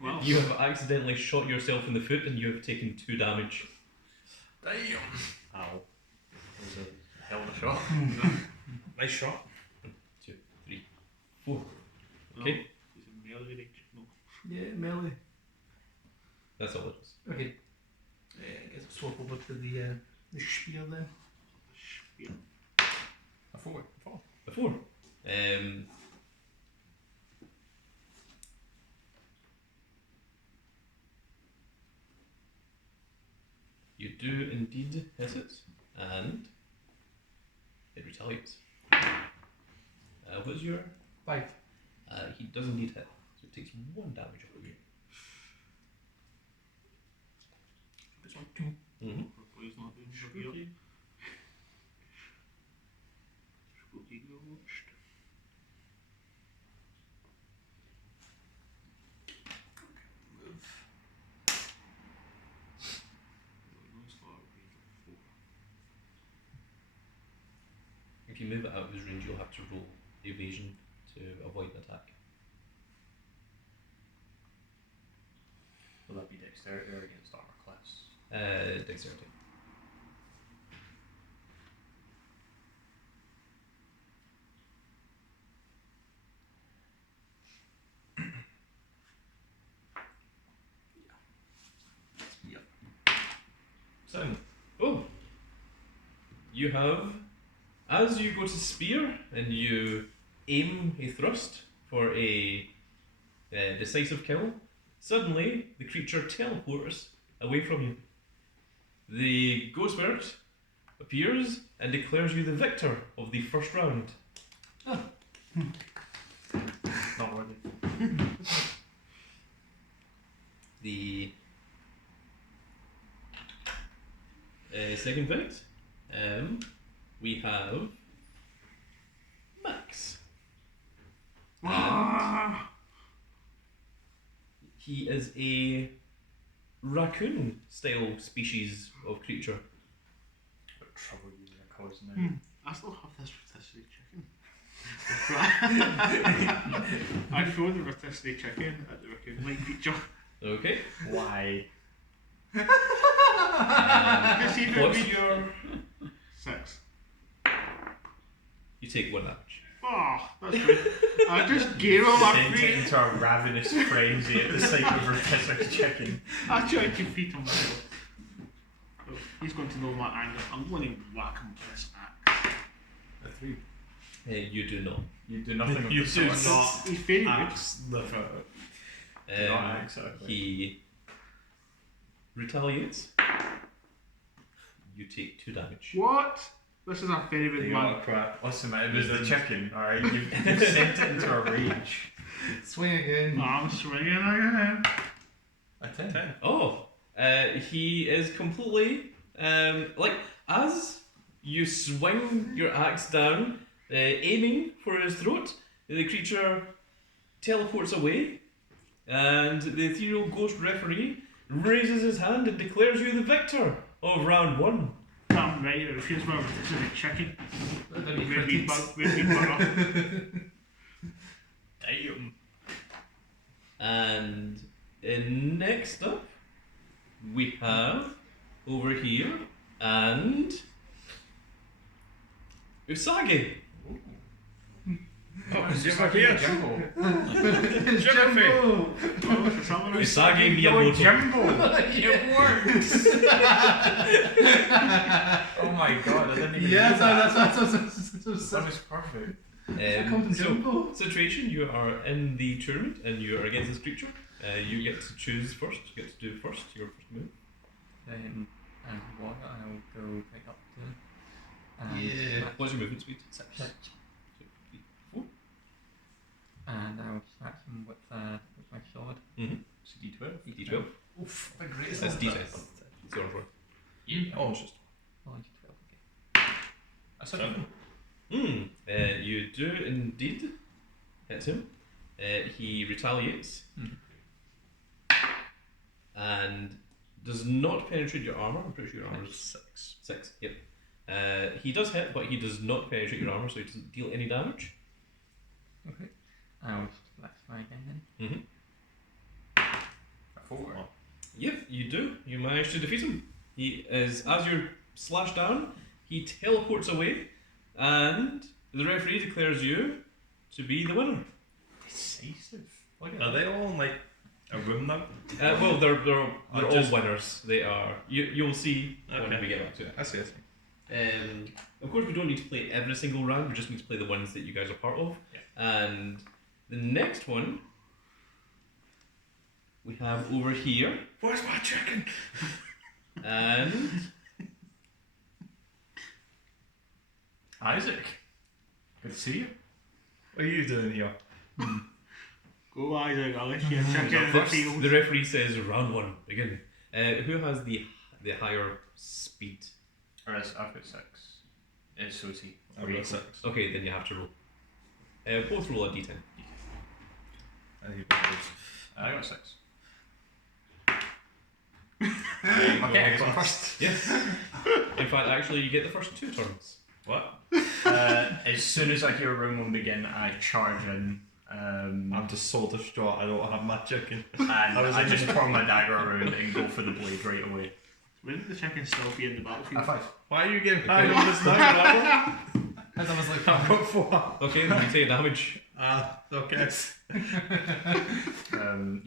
Well, You have accidentally shot yourself in the foot and you have taken 2 damage. Damn. Ow. That was a hell of a shot. Nice shot. 1, 2, 3, 4. Okay, is it melee range? No. Yeah, melee. that's all it is. Okay. I guess I'll swap over to the spear then. Spear. A 4. A 4. You do indeed hit it, and it retaliates. What's your? 5. He does indeed hit, so it takes 1 damage off of you. This one 2. Mm-hmm. Hopefully it's not doing severe. Spooky ghost. Move. Really nice little range of 4. If you move it out of his range, you'll have to roll evasion to avoid an attack. Will that be dexterity or against armor class? Dexterity. Yep. So, oh, you have, as you go to spear and you aim a thrust for a decisive kill, suddenly the creature teleports away from you. The ghost spirit appears and declares you the victor of the first round. Not worthy. The second fight, we have Max. And he is a raccoon style species of creature. What trouble you are causing now. I still have this rotisserie chicken. I throw the rotisserie chicken at the raccoon-like creature. Okay. Why? Because he What's would be your 6. You take 1 damage. Oh, that's good. I just gave him a Sent it free. into a ravenous frenzy at the sight of rotisserie chicken. I tried to feed him. Oh, he's going to know my anger. I'm going to whack him with this axe. A 3. You do not. You do nothing of You the do sort. not. He's very good. Axe the throat. Not exactly. He retaliates. You take 2 damage. What? This is a very good You man. got a crap. Listen, mate, it was the chicken, alright? You've sent it into a rage. Swing again. I'm swinging again. A 10. 10. Oh, he is completely like as you swing your axe down, aiming for his throat. The creature teleports away, and the ethereal ghost referee raises his hand and declares you the victor of round 1. Damn right, it feels well with this is a chicken. Then you Red meat crickets. butter. Damn. And next up, we have over here and Usagi. Oh, It's Jimbo like a here. Jimbo. Jumbo! Oh, for some reason. Usagi Yo, Miyamoto. Jimbo! It works! Oh my god, I didn't even Yeah, do that. that's That was perfect. comes So, Jumbo. situation, you are in the tournament and you are against this creature. You get to choose first. You get to do first, your first move. Then, and what I'll go pick up the. Yeah. What's your movement speed? 6. So, 4. And I'll smash him with my sword. Mm-hmm. So D12. D12. Oof, the great That's D10. It's your word. Oh, it's just. Oh, D12 again. That's a 7. You do indeed hit him. He retaliates and does not penetrate your armor. I'm pretty sure your armor is 6. 6. Yep. He does hit, but he does not penetrate your armor, so he doesn't deal any damage. Okay. I'll slash my again then. Mm-hmm. A 4. Yep, you do. You manage to defeat him. He is, as you're slashed down, he teleports away, and the referee declares you to be the winner. Decisive. Look at Are that. they all in like a room now? Well, they're all just- winners. They are. You'll see when Okay. we get back to it. I see, I see. Of course, we don't need to play every single round. We just need to play the ones that you guys are part of. Yeah. And the next one we have over here, Where's my chicken? and Isaac. Good to see you. What are you doing here? Go Isaac, I'll let you check in the first, field. the referee says round 1 begin. Who has the higher speed? I've got 6. It's Soty. I've got 6. Okay, then you have to roll. Both roll a d10. And he goes. I got 6. Okay, Okay, so first. Yes. In fact, actually, you get the first 2 turns. What? As soon as I hear Roman begin, I charge in. I'm just so distraught I don't have my chicken. And was I in just the- twirl my dagger around and go for the blade right away. Wouldn't the chicken still be in the battlefield? 5. Why are you getting high on this now? As I was like, I've got 4. Okay, then you take damage. Okay. You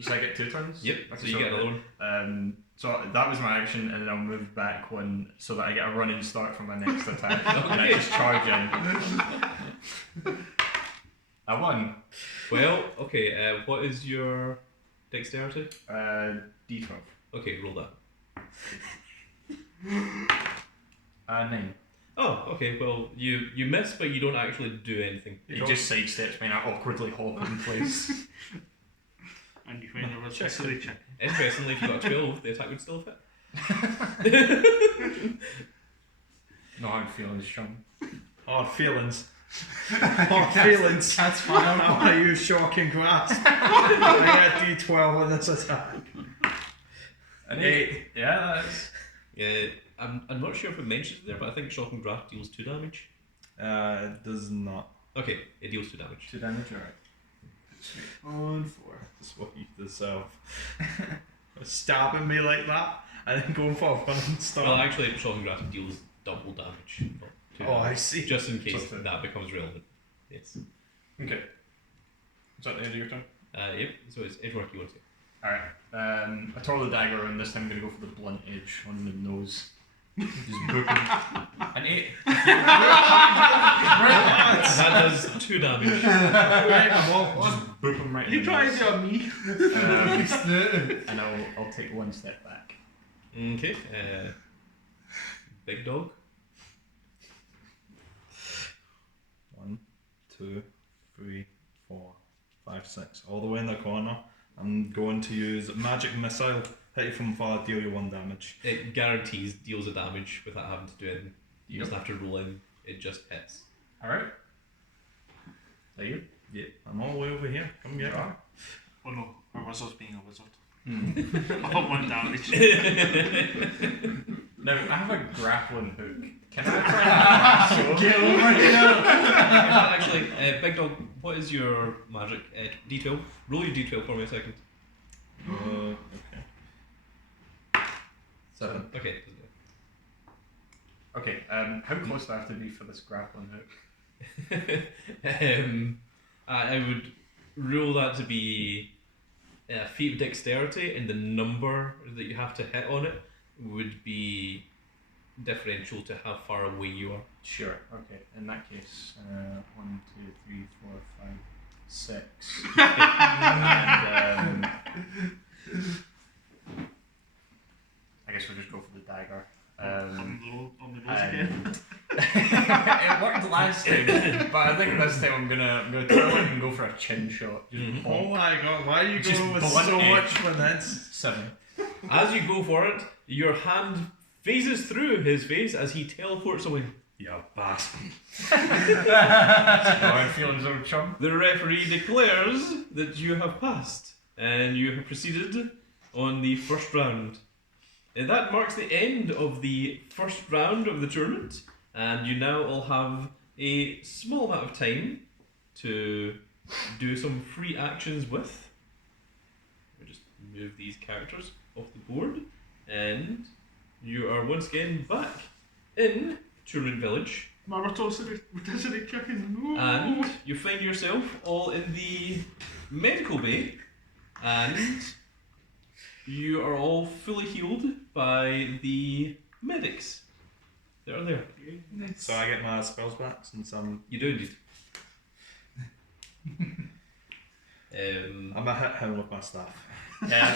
said I get 2 turns? Yep, so you get another one. So that was my action, and then I'll move back one so that I get a running start for my next attack. And I just charge in. I won. Well, okay, what is your dexterity? D12. Okay, roll that. 9. Oh, okay, well, you miss, but you don't actually do anything. He just sidesteps me and I awkwardly hop in place. And you find a rotisserie chicken. Interestingly, if you got a 12, the attack would still fit. No hard feelings, Sean. Hard feelings. Hard feelings. that's fine. I'm going to use shocking grasp. I get D12 on this attack. An 8. Yeah, that's. Yeah, I'm not sure if it mentions it there, but I think Shock and Grasp deals 2 damage. It does not. Okay, it deals 2 damage. 2 damage, alright. On 4. That's what you deserve. Stabbing me like that and then going for a running start. Well, actually, Shock and Grasp deals double damage. Not two Oh, I damage, see. just in case So- that becomes relevant. Yes. Okay. Is that the end of your turn? Yep. So it's Edgework you want to. Alright. I twirl the dagger and this time I'm going to go for the blunt edge on the nose. Just boop him. An 8. That does 2 damage. Just boop him right in You the try nose. to do on me. And I'll take one step back. Okay. Big dog. 1, 2, 3, 4, 5, 6. All the way in the corner. I'm going to use magic missile. Hit you from far, deal you 1 damage. It guarantees deals a damage without having to do anything. You Yep. just have to roll in. It just hits. Alright. Are you? Yeah, I'm all the way over here. Come get me. Oh no, our wizard's being a wizard. Hmm. Oh, 1 damage. Now, I have a grappling hook. Can I try and lasso? Get over here! Actually, Big Dog, what is your magic D12? Roll your D12 for me a second. Okay. 7. Okay. Okay, how close do I have to be for this grappling hook? I would rule that to be a feat of dexterity, and the number that you have to hit on it would be differential to how far away you are. Sure, okay. In that case, 1, 2, 3, 4, 5, 6. And, I guess we'll just go for the dagger. On the nose again. It worked last time, but I think this time I'm gonna twirl it and go for a chin shot. Just Mhm. Oh my god, why are you Just going with blunt so edge. much finesse? 7. As you go for it, your hand phases through his face as he teleports away. You bastard. How I'm feeling, so chum. The referee declares that you have passed, and you have proceeded on the first round. And that marks the end of the first round of the tournament, and you now all have a small amount of time to do some free actions with. Let me just move these characters off the board, and you are once again back in Tournament Village. My rotisserie chicken. No. And you find yourself all in the medical bay, and you are all fully healed by the medics that are there. So I get my spells back since I'm You do indeed. gonna hit him with my staff. Yeah,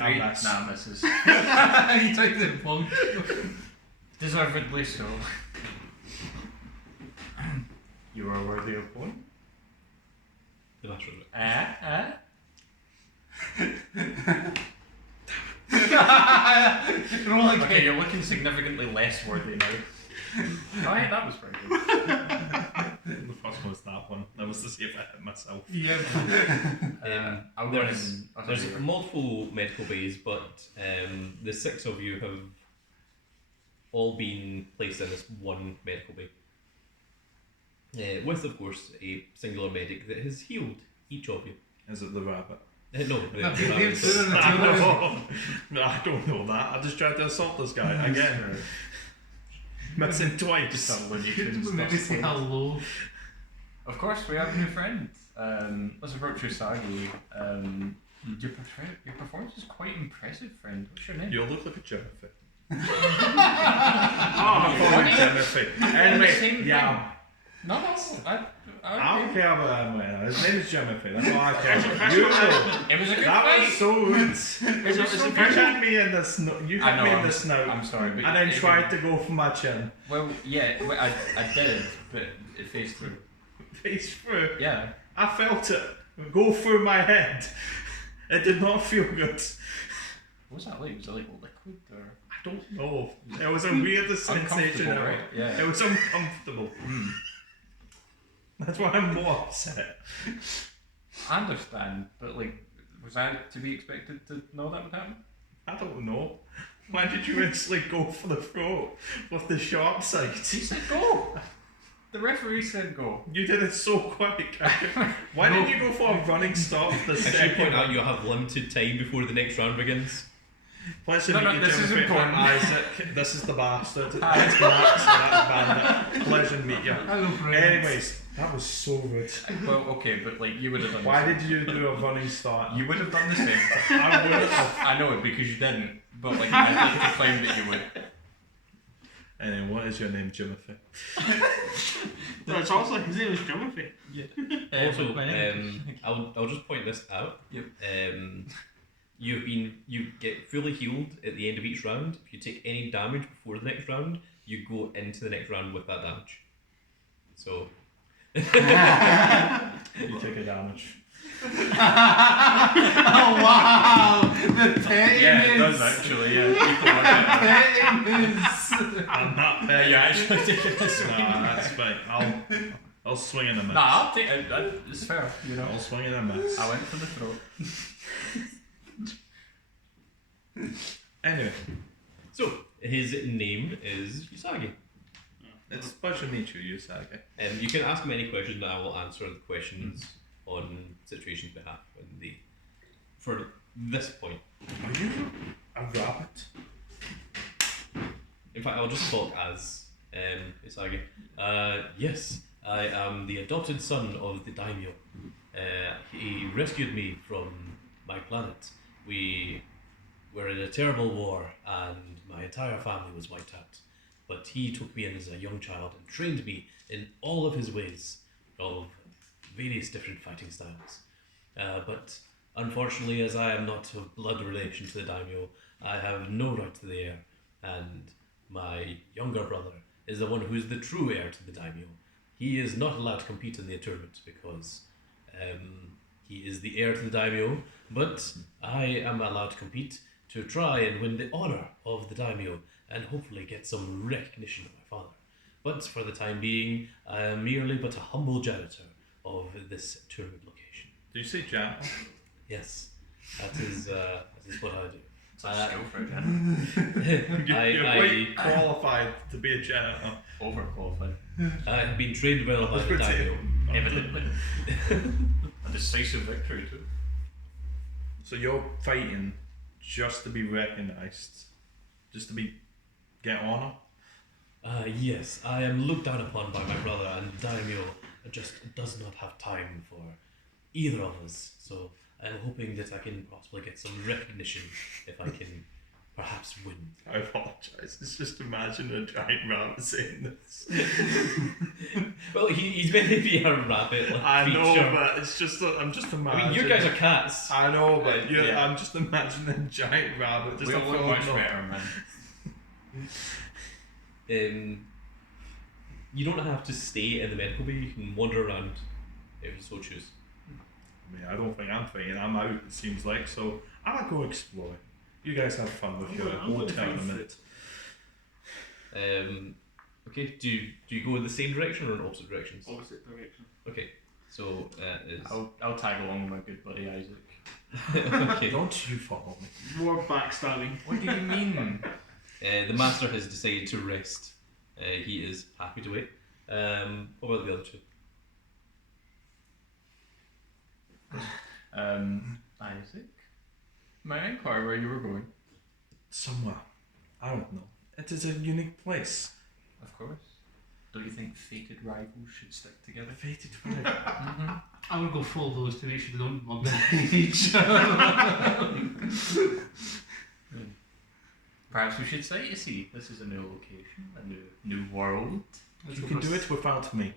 I miss. nah, misses. You tried to plug. Deservedly so. You are a worthy opponent. The master of it. Roll again. Okay, you're looking significantly less worthy now. Oh, yeah, that was very good. The first one was that one. That was to see if I hit myself. Yeah. I'll go There's, in. I'll there's do it. multiple medical bays, but the 6 of you have all been placed in this one medical bay. With, of course, a singular medic that has healed each of you. Is it the rabbit? No, the No, rabbit they've is- done it. No, I don't know that. I just tried to assault this guy again. Missing twice. Just a Looney Could Tunes we maybe stuff. say hello? Of course, we have a new friend. Let's approach Usagi. Your performance is quite impressive, friend. What's your name? You look like a Jennifer. Oh, funny. Jennifer. Same Anyway, thing. yeah. No, I I don't care about that man. His name is Jennifer. That's all I care about. Actually, You know. It was a good That fight. was so good. It was so You good. hit me in the snow. You I hit know, me in I'm- the snout. I'm sorry, but And then it- tried to go for my chin. Well, yeah, well, I did, but it phased through. Face through. Yeah. I felt it go through my head. It did not feel good. What was that like? Was it like liquid or I don't know. It was a weird sensation. uncomfortable? Right? Yeah. It was uncomfortable. That's why I'm more upset. I understand, but like, was I to be expected to know that would happen? I don't know. Why did you instantly go for the throat with the sharp side? He said go. The referee said go. You did it so quick. Why didn't you go for a running stop the I should second point out one? you have limited time before the next round begins. Pleasure No, to no, meet you, this is Jimmy. important. Isaac. This is the bastard. That's Max. That's Bandit. Pleasure to meet you. Hello, friends. Anyways, that was so good. Well, okay, but like you would have done. Why the did you do a running start? You would have done the same. I would have. I know because you didn't, but like I did claim that you would. Anyway, what is your name, Jimothy? No, it's also his name is Timothy. Also, I'll just point this out. Yep. You get fully healed at the end of each round. If you take any damage before the next round, you go into the next round with that damage. So. You take a damage. Oh wow! The pettiness! Yeah, it does actually. Yeah. People are getting Pettiness! I'm not it. paying. Yeah, actually taking this one. Nah, that's fine. I'll swing in a miss. Nah, I'll take it. It's fair. You know. I'll swing in a miss. I went for the throat. Anyway, So, his name is Usagi. it's a pleasure to meet you, Usagi. You can ask him any questions, and I will answer the questions on situation's behalf for this point. Are you a rabbit? In fact, I'll just talk as Usagi. Yes, I am the adopted son of the Daimyo. He rescued me from my planet. We were in a terrible war, and my entire family was wiped out. But he took me in as a young child and trained me in all of his ways of various different fighting styles. But unfortunately, as I am not of blood relation to the Daimyo, I have no right to the heir, and my younger brother is the one who is the true heir to the Daimyo. He is not allowed to compete in the tournament because he is the heir to the Daimyo, but I am allowed to compete to try and win the honor of the Daimyo and hopefully get some recognition of my father. But for the time being, I am merely but a humble janitor of this tournament location. Do you say janitor? Yes, that is what I do. It's a skill for a janitor. You're quite qualified to be a janitor. Overqualified. I have been trained well by the Daimyo. Evidently. A decisive victory too. So you're fighting just to be recognised, just to get honour. Yes, I am looked down upon by my brother, and Daimyo just does not have time for either of us. So I'm hoping that I can possibly get some recognition if I can perhaps win. I apologise. It's just imagine a giant rabbit saying this. Well, he's meant to be a rabbit. Like, I know, feature. but it's just I'm just imagining. I mean, you guys are cats. I know, but Yeah. I'm just imagining a giant rabbit. Just We a all look full much no- better, man. You don't have to stay in the medical bay. You can wander around if you so choose. I mean, I don't think I'm fighting. I'm out. It seems like so. I'll go explore. You guys have fun with your I'm whole gonna find tournament. Okay, do you go in the same direction or in opposite directions? Opposite direction. Okay, so I'll tag along with my good buddy Isaac. okay. Don't you follow me? More backstabbing. What do you mean? The master has decided to rest. He is happy to wait. What about the other two? Isaac? May I inquire where you were going? Somewhere. I don't know. It is a unique place. Of course. Don't you think fated rivals should stick together? Fated for it. Mm-hmm. I would go follow those to make sure they don't bump into each other. Perhaps we should say, you see, this is a new location, a new world. You can do it without me.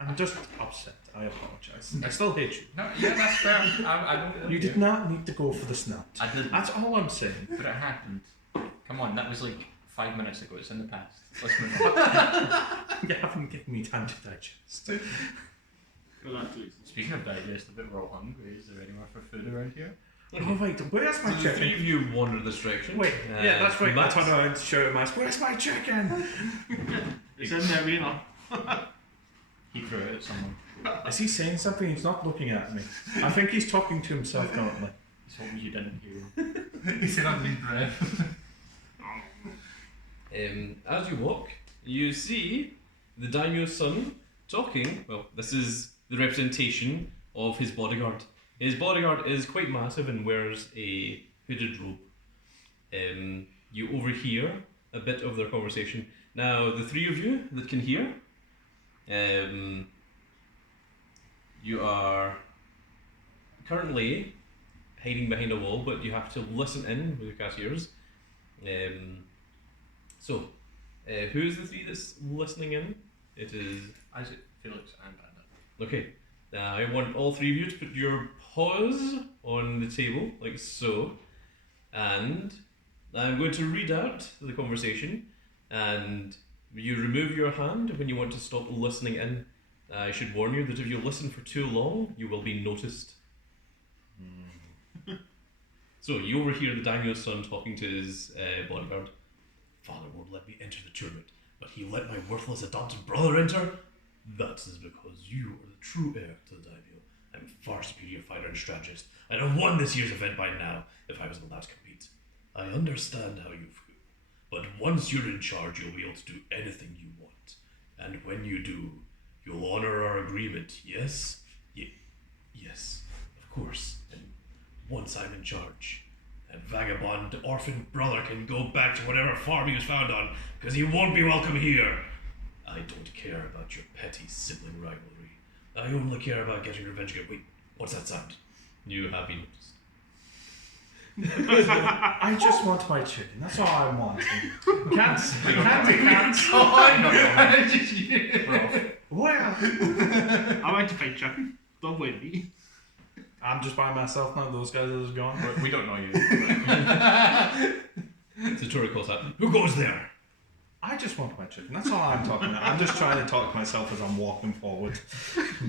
I'm just upset. I apologise. I still hate you. No, yeah, that's fair. I don't. You did not need to go for the snout. I didn't. That's all I'm saying. But it happened. Come on, that was like 5 minutes ago. It's in the past. Let's move on. You haven't given me time to digest. Well, that too. Speaking of digest, a bit we're all hungry. Is there anywhere for food around here? Oh wait, where's my So the three chicken? of you wander this direction. Wait, yeah, that's right. I Max, turn around, shout at Max, where's my chicken? It's in the arena. He threw it at someone. Is he saying something? He's not looking at me. I think he's talking to himself currently. He's hoping you didn't hear him. He said underneath breath. As you walk, you see the daimyo's son talking. Well, this is the representation of his bodyguard. His bodyguard is quite massive and wears a hooded robe. you overhear a bit of their conversation. Now, the three of you that can hear, you are currently hiding behind a wall, but you have to listen in with your cast ears. Who's the three that's listening in? It is Isaac, Felix, and Bandit. okay. I want all three of you to put your paws on the table, like so, and I'm going to read out the conversation, and you remove your hand when you want to stop listening in. I should warn you that if you listen for too long, you will be noticed. So you overhear the Daimyo's son talking to his bodyguard. Father won't let me enter the tournament, but he let my worthless adopted brother enter? That is because you are the true heir to the Daimyo. I'm a far superior fighter and strategist. I'd have won this year's event by now if I was allowed to compete. I understand how you feel, but once you're in charge, you'll be able to do anything you want. And when you do, you'll honor our agreement, yes? Yes, of course. And once I'm in charge, that vagabond orphan brother can go back to whatever farm he was found on, because he won't be welcome here. I don't care about your petty sibling rivalry. I only care about getting revenge again. Wait, what's that sound? You have been noticed. I just want my chicken. That's all I want. Cats. Cats. Well, I went to fight chicken. Don't blame me. I'm just by myself now. Those guys are just gone. We don't know you. So Tori calls out, who goes there? I just want my chicken. That's all I'm talking about. I'm just trying to talk to myself as I'm walking forward.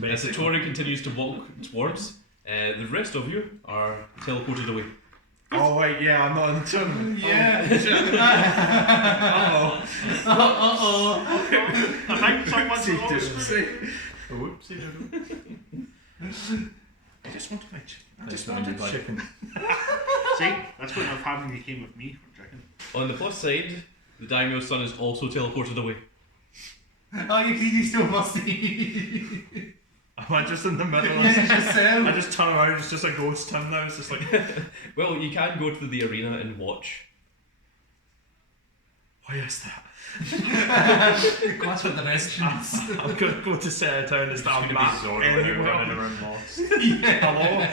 As the Tori continues to walk towards, the rest of you are teleported away. Oh wait, yeah, I'm not in the tournament. Yeah. Uh-oh. I think someone's Whoopsie lost. doodle. Whoopsie doodle. I just wanted my chicken. I That's just what wanted you'd like. chicken. See, that's what I'm having. You came with me for chicken. On the plus side, the Daimyo's son is also teleported away. Oh, you can still must see. Am I just in the middle? Yeah, it's yourself. I just turn around. It's just a ghost town now. It's just like, Well, you can go to the arena and watch. why is that? That's what the rest is. I'm gonna go to set a town and It's start going to be map Zora anywhere. running around lost. Hello.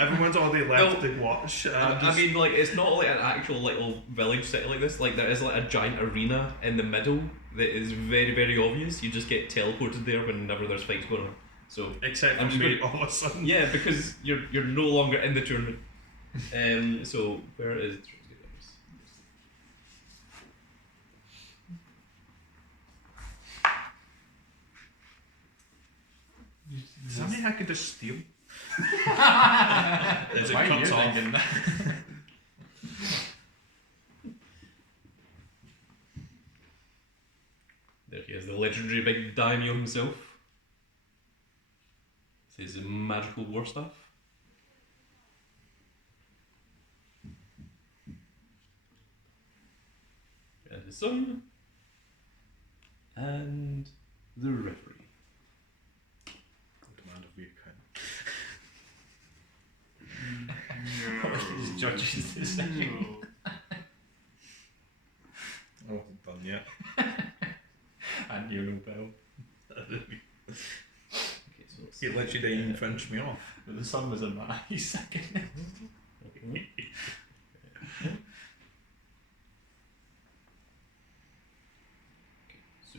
Everyone's already left No. to watch. I mean, like, it's not like an actual little village city like this. Like, there is like a giant arena in the middle that is very, very obvious. You just get teleported there whenever there's fights going on. So, except I'm for just me, all of a sudden. yeah, because you're no longer in the tournament. So where is Something I could just steal. As it Why are you comes off. thinking that? There he is, the legendary big daimyo himself. With his magical war staff. And his son. And the referee. Demand of the account. He's judging this thing. I wasn't done yet. And you know Bell. Okay, so let's He literally didn't even finish me off. But the sun was in my eyes second. okay. So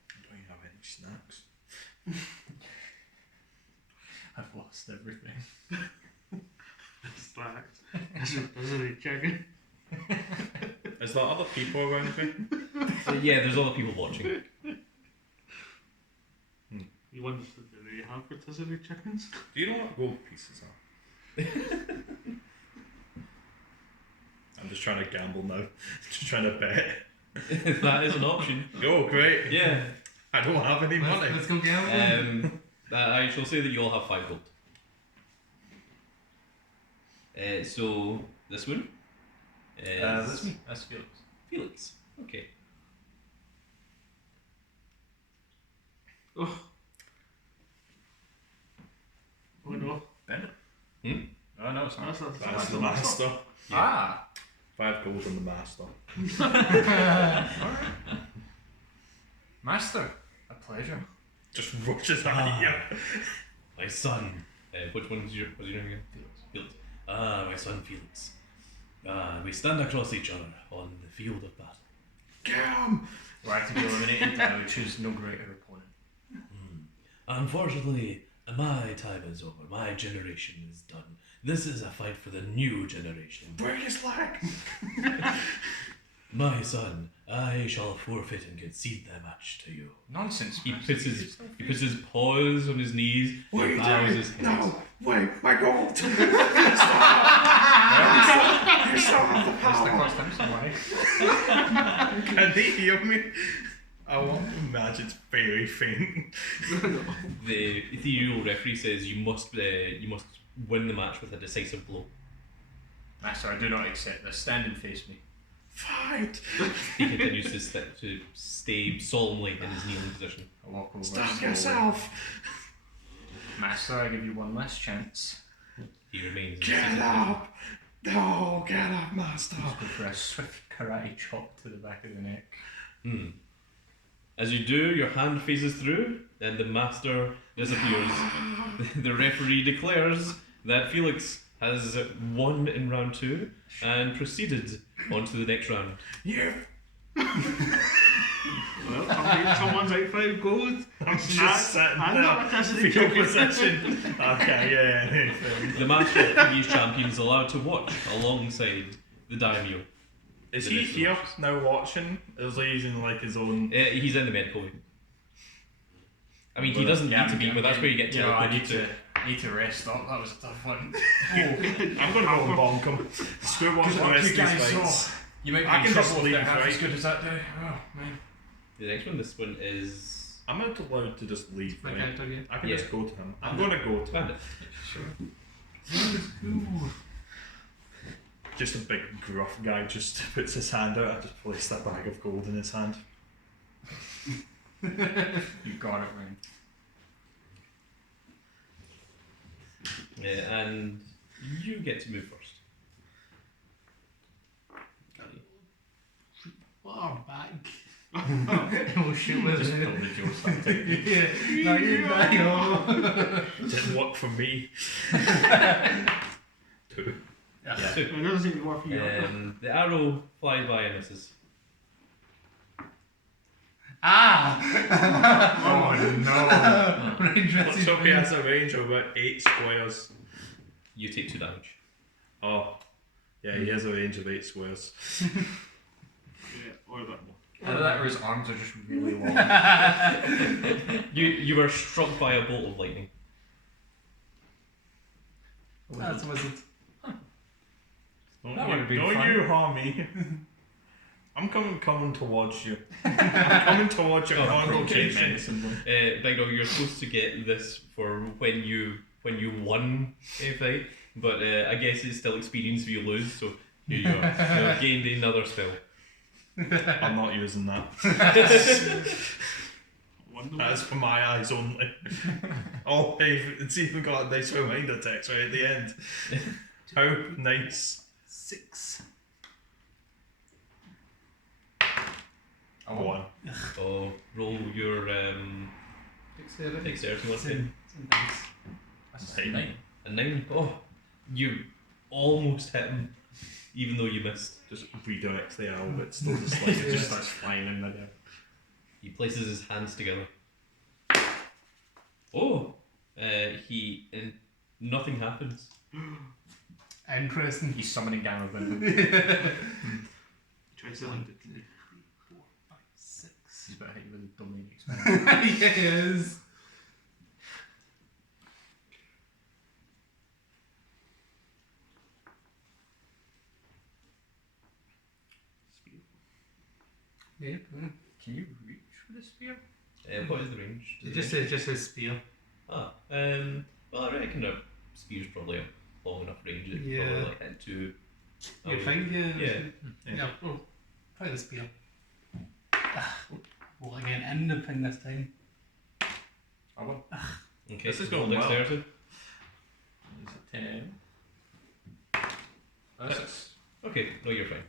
I don't have any snacks. I've lost everything. Distract. Is it chicken? Is there other people around me? So yeah, there's other people watching. You wonder if they have rotisserie chickens? Do you know what gold pieces are? I'm just trying to gamble now. Just trying to bet. That is an option. Oh, great. Yeah. I don't have any money. Let's go get one. I shall say that you all have 5 gold. So this one is That's me. That's Felix. Felix. Okay. Oh no. Bennett. Hmm? Oh no, it's not. That's the master. Ah! 5 gold on the master. Alright. Master, a pleasure. Just rushes at you. My son. Which one was your name again? Felix. Ah, my son Felix. We stand across each other on the field of battle. Get him! Were I to be eliminated, I would choose no greater opponent. Unfortunately, my time is over. My generation is done. This is a fight for the new generation. Break his leg! My son, I shall forfeit and concede the match to you. Nonsense. He Master. puts his paws on his knees What are and you bows doing? his head. No! Wait, my gold! Stop! You still have the That's the power! cost him some money. Can they hear me? I want to imagine it's very faint. The ethereal referee says you must win the match with a decisive blow. Master, I do not accept this. Stand and face me. Fight! He continues to stay solemnly in his kneeling position. I walk over Stop slowly. yourself! Master, I give you one last chance. He remains. in Get decisive up! No, get up, master! Just go for a swift karate chop to the back of the neck. position. As you do, your hand phases through, and the master disappears. The referee declares that Felix has won in round 2 and proceeded on to the next round. You! Well, someone's out 5 gold. I'm Snack. just sitting I'm there. not listening Fetal to you. position. Okay, yeah. The master of previous champions allowed to watch alongside the Daimyo. Is The he next here match. now watching? Is he using like his own? He's in the medical wing. I mean, he doesn't need to be, but that's where you get know, I teleported need to rest up. That was a tough one. I'm gonna go and bonk him. Screw watching the rest of these fights. You might be I in can just trouble if leave, they're half right? as good as that day. Oh, man. The next one, this one is I'm not allowed to just leave. My Right? character again. I can Yeah. just go to him. I'm gonna go to him. Bandit. Just a big gruff guy just puts his hand out. I just place that bag of gold in his hand. You got it, man. And you get to move first. What our back? Oh shit, where's Just it? pull the Joe stuff out. Yeah, no, you die. Didn't work for me. 2. Yeah. So, It doesn't seem to work for you. the arrow flies by and misses. Ah! Oh no. Range Let's versus hope he range. has a range of about 8 squares. You take 2 damage. Oh. Yeah, he has a range of 8 squares. Yeah, or a bit more. Either that or his arms are just really long. You were struck by a bolt of lightning. That's a wizard. Don't That you, would've been don't fun. you harm me. I'm coming towards you. I'm coming towards your Oh, congregation. Big Dog, you're supposed to get this for when you won a fight, but I guess it's still experience if you lose, so here you are. You have gained another spell. I'm not using that. Wonder That is for my eyes only. Oh, hey, it's even got a nice reminder text right at the end. How nice. 6. Oh, 1. Oh, roll your Dexterity. dexterity once Same- again. same things. that's Hey. 9. A 9. Oh, you almost hit him, even though you missed. Just redirects the arrow, but still just like It just starts flying in midair. He places his hands together. Oh, nothing happens. Interesting. He's summoning Gamma Bundle. Try to like 3, 4, 5, 6. He's about to hit you with a domain expansion. Yeah, he is. Yep. Can you reach with a spear? What is the range? It just says spear. Well, I reckon a spear's probably a long enough range. It Yeah. probably like hit two. You're fine, yeah. Yeah. Yeah, well, probably the spear. Well, again, in the thing this time. I won. Okay, This is roll going well. dexterity. It's a 10. That's Okay, no, you're fine.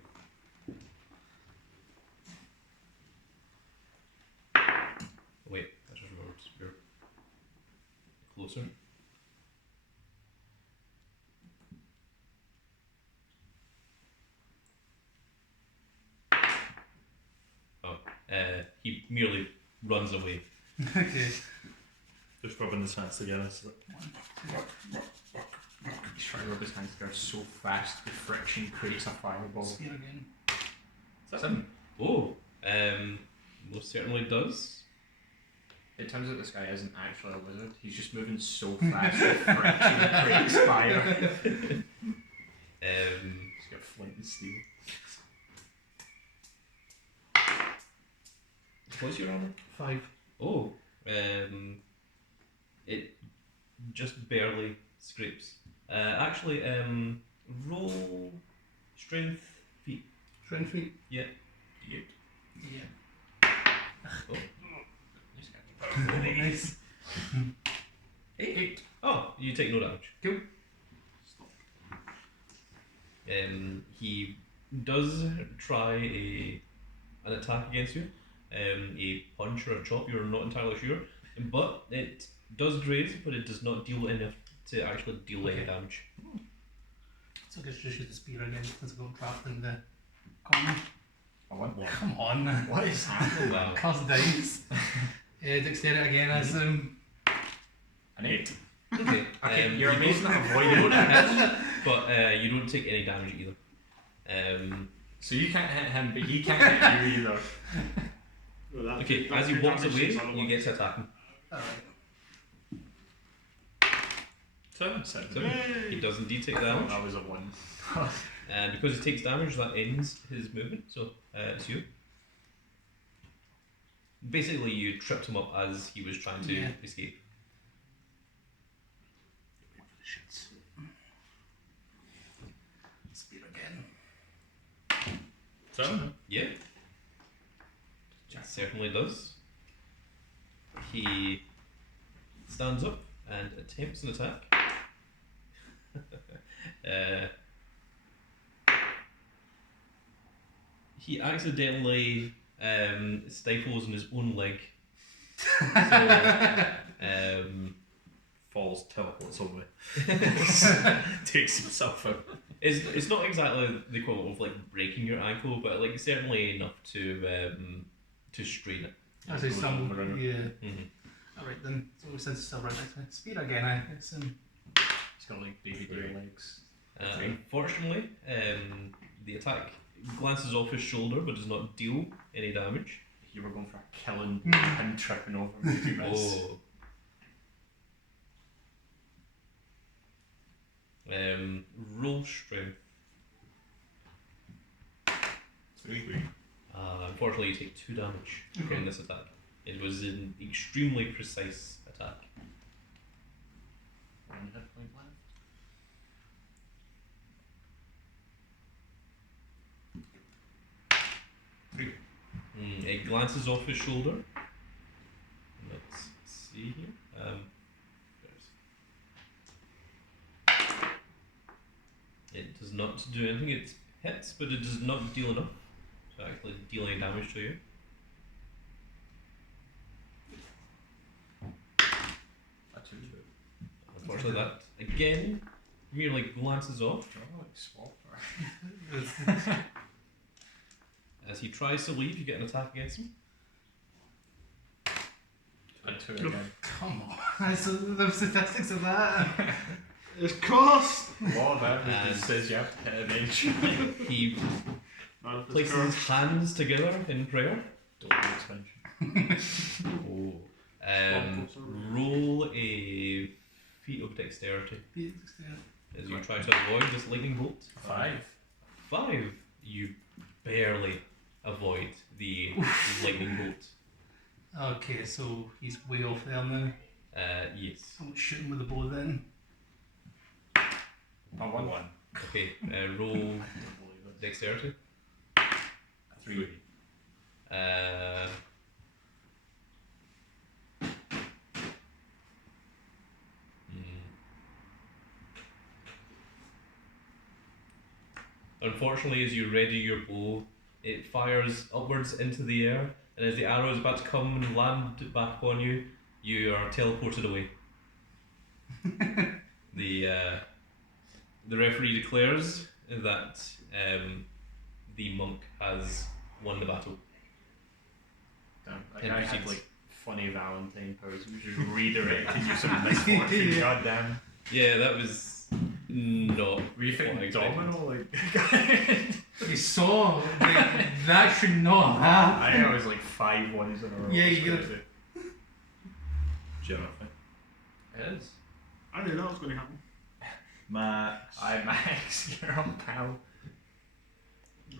Wait, I just remembered you're closer. Oh, he merely runs away. Okay. Just rubbing his hands together. So he's trying to rub his hands together so fast the friction creates a fireball. Spear again. 7. Oh, most certainly does. It turns out this guy isn't actually a wizard. He's just moving so fast the friction creates fire. He's got flint and steel. What's your armor? 5. Oh, it just barely scrapes. Actually, roll strength feet. Strength feet? Yeah. Yeah. Oh. This guy. Nice. 8. Oh, you take no damage. Cool. He does try an attack against you. A punch or a chop, you're not entirely sure. But it does graze, but it does not deal enough to actually deal any damage. So I guess just use the spear again because I got trapped in the corner. I won. Come on. What is happening? Wow. Cast dice. Dexterity again as An 8. Okay. Okay, you're you amazing don't- at avoiding that. but you don't take any damage either. So you can't hit him, but he can't hit you either. Well, that- Okay, that as he two walks damage away, is other you ones. get to attack him. Alright. 7. He does indeed take Oh, damage. that was a 1. And because he takes damage, that ends his movement. So it's you. Basically, you tripped him up as he was trying to Yeah. escape. Wait for the shits. Spear again. 7. Yeah. Certainly does. He stands up and attempts an attack. He accidentally stifles in his own leg. So, Falls, teleports away. Takes himself out. it's not exactly the equivalent of like breaking your ankle, but like certainly enough to strain it. As I Goes stumble. over and- Yeah. Mhm. Alright then. So since it's still right next to me. Spear again, I guess. He's got like baby deer legs. Unfortunately, the attack glances off his shoulder but does not deal any damage. You were going for a killing blow, him tripping over if you miss. Oh. Roll strength. 3. Unfortunately, you take 2 damage from this attack. It was an extremely precise attack. 1 hit point left. It glances off his shoulder. Let's see here. It does not do anything. It hits, but it does not deal enough to actually deal any damage to you. A 2. Unfortunately, that again merely glances off Oh, like Swapper. as he tries to leave. You get an attack against him. A 2 again. Come on. I saw the statistics of that. It's cursed! Law of averages And- says you have to hit eventually. He Not if it's places his cursed. hands together in prayer. Don't do expansion. Oh. Roll a feat of dexterity as you try to avoid this lightning bolt. 5. 5. You barely avoid the lightning bolt. Okay, so he's way off there now. Yes. I'm shooting with the bow then. I won one. Okay, roll dexterity. 3. Unfortunately, as you ready your bow, it fires upwards into the air, and as the arrow is about to come and land back upon you, you are teleported away. The referee declares that the monk has won the battle. Damn, that And guy had proceeds. like funny Valentine powers. We just redirected you some nice fortune. Yeah. Goddamn. Yeah, that was not. Were you what I thinking expected. domino? Like, You saw that should not I happen. think I was like 5 ones in a row. Yeah, It's you gotta- crazy. Do you have anything? It is. I knew that was going to happen. Max. I Max, you're on pal.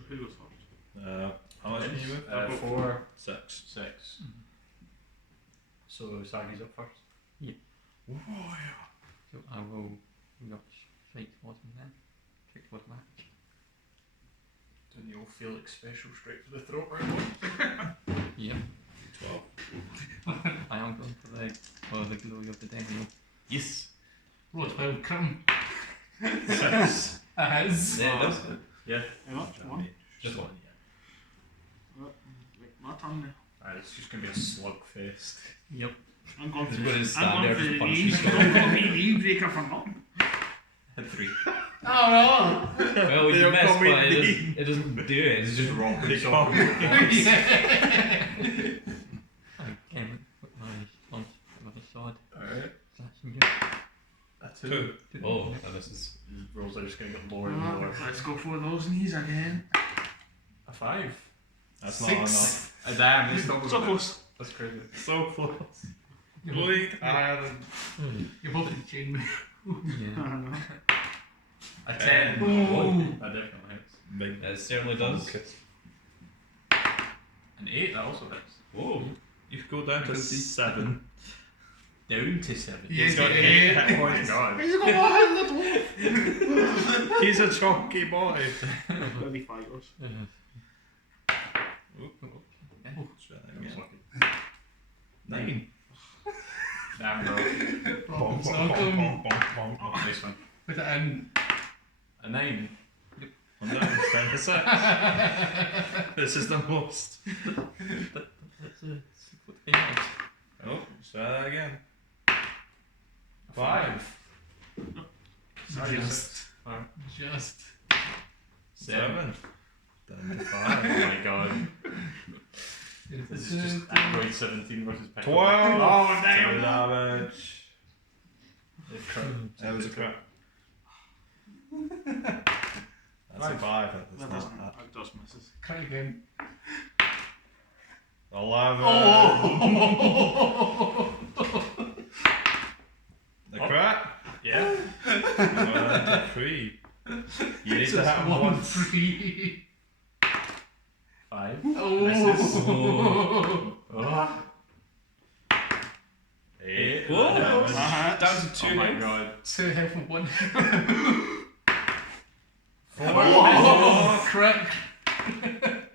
Who was first? How much can you move? 4, 6. 6. So Sagi's up first. Oh, yeah. So I will rush straight towards him then. Straight towards Mac. Don't you all feel like special straight to the throat right now? Yep. 12. I am going for the glory of the Daimyo. Yes. Roll 12, come. 6. As. Yeah, it does. Yeah. How much? One? Just one. Right, my turn now. Alright, it's just gonna be a slugfest. Yep. I'm going He's for gonna stand there, the just punch knee. you. Don't call me knee breaker for nothing. 3. Oh Well, They you don't missed, call me but D. it doesn't do it. It's just rock. They call me no! I came with my launch with a sword. Alright. Slashing it. That's 2. Oh, and this is. Rolls are just gonna get lower and lower. Let's go for those knees again. A 5. That's 6. not enough. A damn, it's double. So close. That's crazy. So close. You're Blade You're both in chain. Yeah. A 10. Oh. That definitely hits. Big. It certainly does. An 8, that also hits. Whoa. You could go down to 7. Down to 7. Yes, He's got it 8 is. hit Oh my points. god. He's got one. He's a chunky boy. Bloody fighters. Oop. Yeah. Let's try that That was again. lucky. 9. Damn, bro. Problem Bonk, solved. bonk, bonk, bonk. Nice one. Put it in. A 9. I'm down to 10 to 6. This is the most. That's a 6-foot damage. Oh, let's try that again. A 5. Sorry, Just. 6. Just. 7. Down to Oh 5. my god. This is just Android 17 versus Pickle. 12. Oh damn. Damage. That was a crap. crap. That's a 5. That That's doesn't. not That just misses. Try again. 11. The crap. Yeah. 3. You need to have One, once. 3. 5. Oh. Oh. 8. Whoa. Damage. Down to 2 Oh my hits. god. 2 hit for 1. 4. Oh, crack.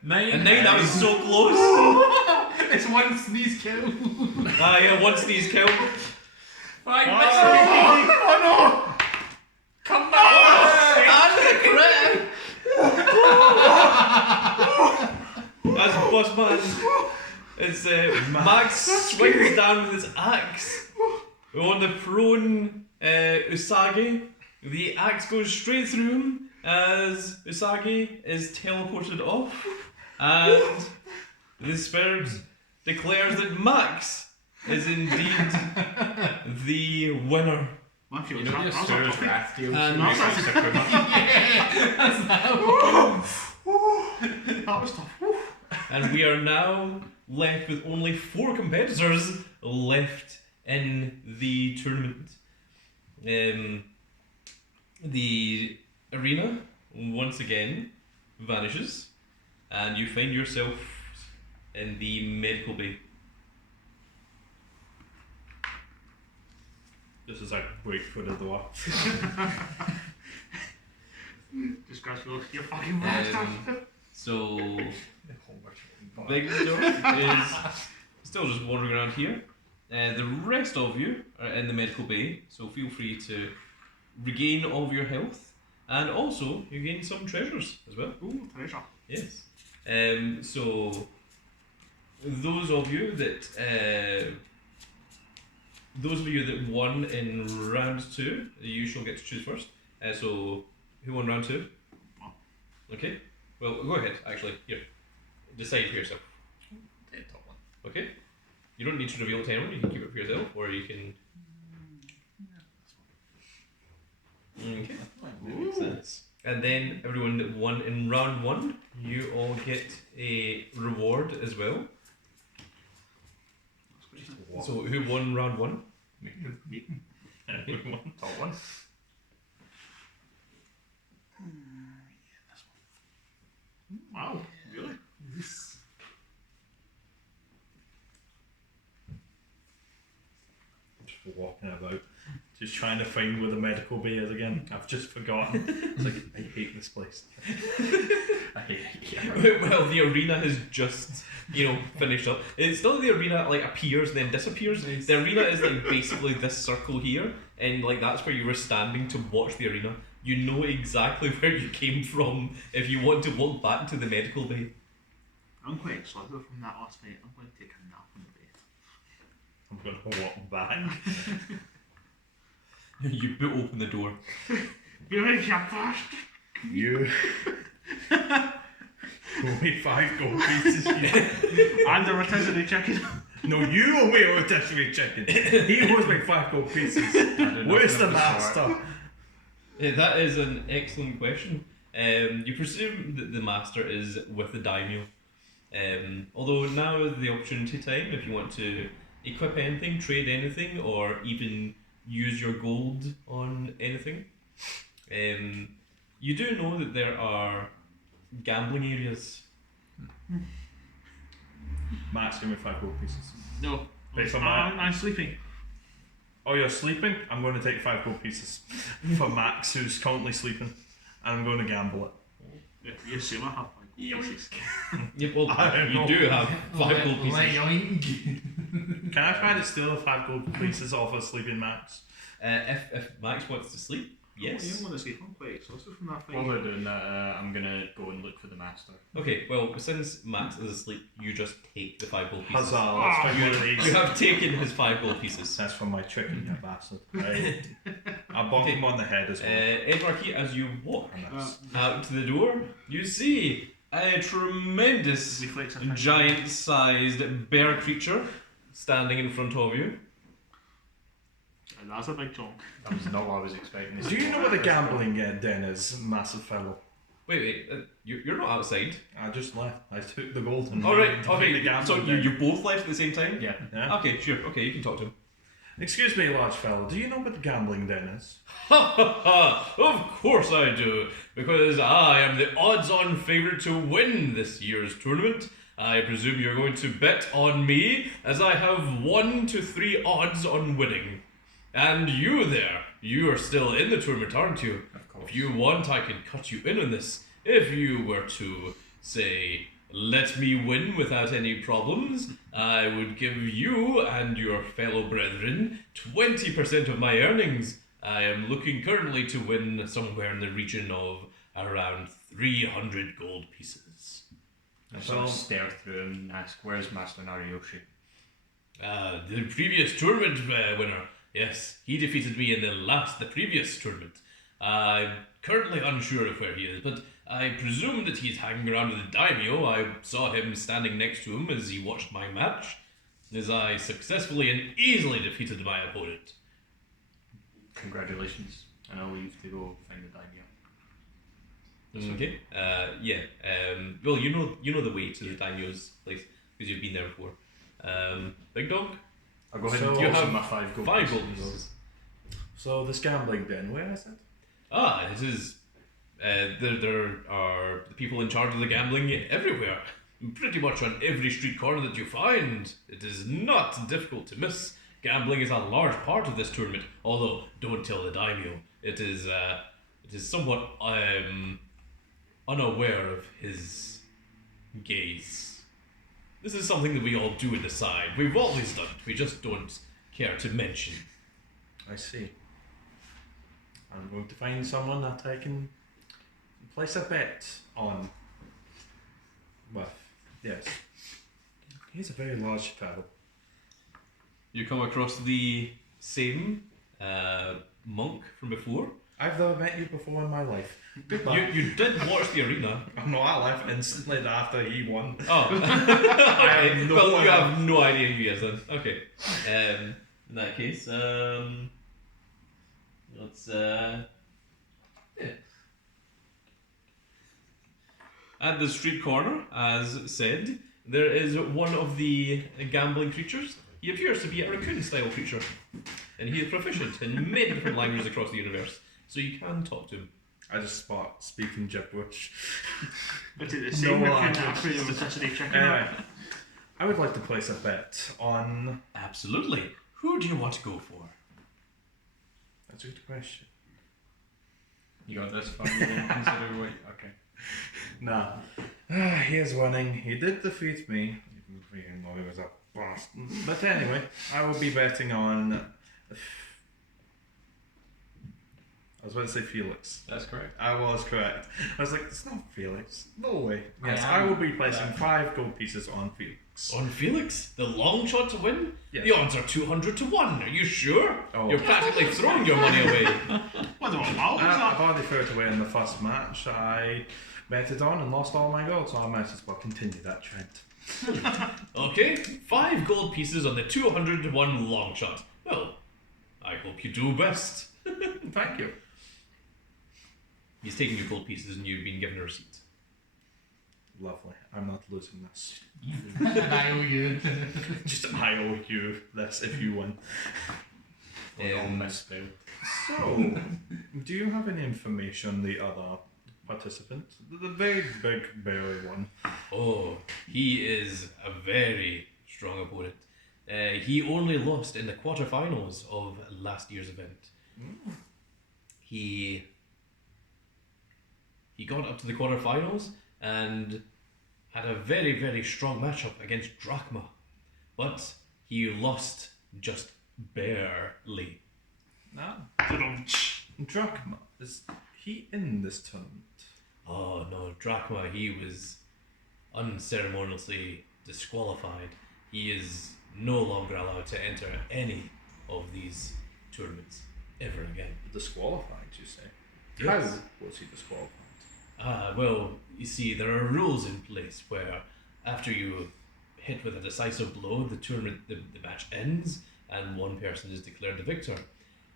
9. A 9, that was so close. It's one sneeze kill. Ah, yeah, one sneeze kill. 5 Oh no! Come back. And the crit! As boss man, it's Max swings down with his axe on the prone Usagi. The axe goes straight through him as Usagi is teleported off, and the spirit declares that Max is indeed the winner. Matthew, You know the that's a Asura's tough. Wrath deal? And- That was tough. And we are now left with only 4 competitors left in the tournament. The arena once again vanishes, and you find yourself in the medical bay. This is a wait for the door. Just goes through your fucking bastard. So Big Dog is still just wandering around here. The rest of you are in the medical bay, so feel free to regain all of your health, and also you gain some treasures as well. Ooh, treasure. Yes. So those of you that won in round 2, you shall get to choose first. So who won round 2? Oh. Okay. Well, go ahead. Actually, here, decide for yourself. The top one. Okay. You don't need to reveal it to anyone. You can keep it for yourself, or you can. Okay. Makes sense. And then everyone that won in round 1, you all get a reward as well. So who won round 1? Everyone. Top one. Wow, really? Just walking about, just trying to find where the medical bay is again. I've just forgotten. It's like, I hate this place. I hate it. Well, the arena has just, finished up. It's still the arena appears then disappears. Nice. The arena is basically this circle here, and that's where you were standing to watch the arena. You know exactly where you came from if you want to walk back to the medical bay. I'm quite excited from that last night. I'm going to take a nap on the bed. I'm gonna walk back. You boot open the door. You ready, you bastard? You owe me 5 gold pieces. You. And the rotisserie chicken. No, you owe me a rotisserie chicken. He owes me 5 gold pieces. Where's the master? That is an excellent question. You presume that the master is with the Daimyo. Although now is the opportunity time if you want to equip anything, trade anything, or even use your gold on anything. You do know that there are gambling areas. Max, give me 5 gold pieces. No. Based on I'm sleeping. Oh, you're sleeping? I'm going to take 5 gold pieces for Max, who's currently sleeping, and I'm going to gamble it. You assume I have like pieces. Yeah, well, I don't you know. do have 5 gold pieces. Yoink. Can I try to steal 5 gold pieces off a sleeping Max? If Max wants to sleep, yes. I'm going to sleep. I'm quite exhausted from that fight. While we're doing that, I'm gonna go and look for the master. Okay, well, since Max is asleep, you just take the 5 gold pieces. Huzzah, let's find one of You these. have taken his 5 gold pieces. That's from my chicken, you bastard. Right. I bonk him on the head as well. Edmarchy, as you walk And that's- out to the door, you see a tremendous, Reflex attack. giant-sized bear creature standing in front of you. That's a big chunk. That was not what I was expecting. Do you know where the gambling den is, massive fellow? Wait, you're not outside. I just left. I took the gold and Alright, the okay, gambling so den. you both left at the same time? Yeah. Yeah? Okay, sure, okay, you can talk to him. Excuse me, large fellow, do you know what the gambling den is? Ha ha ha! Of course I do, because I am the odds-on favourite to win this year's tournament. I presume you're going to bet on me, as I have 1 to 3 odds on winning. And you there, you are still in the tournament, aren't you? Of course. If you want, I can cut you in on this. If you were to, say, let me win without any problems, I would give you and your fellow brethren 20% of my earnings. I am looking currently to win somewhere in the region of around 300 gold pieces. I sort of stare through him and ask, where's Master Nariyoshi? The previous tournament winner. Yes, he defeated me in the previous tournament. I'm currently unsure of where he is, but I presume that he's hanging around with the Daimyo. I saw him standing next to him as he watched my match, as I successfully and easily defeated my opponent. Congratulations. And I'll leave to go find the Daimyo. Okay. Yeah. Well, you know the way to the Daimyo's place because you've been there before. Big Dog. I'll go ahead So and you toss have him my 5 gold 5 pieces. gold pieces. So this gambling den, where is it? It is. There are people in charge of the gambling everywhere. Pretty much on every street corner that you find. It is not difficult to miss. Gambling is a large part of this tournament, although don't tell the Daimyo. It is somewhat unaware of his gaze. This is something that we all do in the side. We've always done it. We just don't care to mention. I see. I'm going to find someone that I can place a bet on. Well, yes. He's a very large fellow. You come across the same monk from before. I've never met you before in my life. Goodbye. You did watch the arena. No, I left instantly after he won. Oh. I have no well, you idea. have no idea who he is then. Okay. In that case, let's yeah. At the street corner, as said, there is one of the gambling creatures. He appears to be a raccoon-style creature, and he is proficient in many different languages across the universe, so you can talk to him. I just start speaking gibberish. But it's the same No, raccoon I- after your necessity chicken. Anyway, I would like to place a bet on... Absolutely. Who do you want to go for? That's a good question. You got this far, you didn't consider what... Okay. Nah. He is winning. He did defeat me. Even though he was a bastard. But anyway, I will be betting on... I was about to say Felix. That's correct. I was correct. I was like, it's not Felix. No way. I Yes, am I will be placing correct. 5 gold pieces on Felix. On Felix? The long shot to win? Yes. The odds are 200 to 1. Are you sure? Oh. You're practically throwing your money away. What the hell was I've that? already threw it away in the first match. I betted on and lost all my gold, so I might as well continue that trend. Okay, 5 gold pieces on the 200 to 1 long shot. Well, I hope you do best. Thank you. He's taking your gold pieces and you've been given a receipt. Lovely. I'm not losing this. And I owe you. Just I owe you this if you win. We all missed out. So, do you have any information on the other participant? The very big berry one. Oh, he is a very strong opponent. He only lost in the quarterfinals of last year's event. He got up to the quarterfinals and had a very, very strong matchup against Drachma. But he lost just barely. Ah, Drum-tsh. Drachma. Is he in this tournament? Oh no, Drachma, he was unceremoniously disqualified. He is no longer allowed to enter any of these tournaments ever again. Disqualified, you say? Yes. How was he disqualified? Well, you see, there are rules in place where after you hit with a decisive blow, the tournament, the match ends and one person is declared the victor.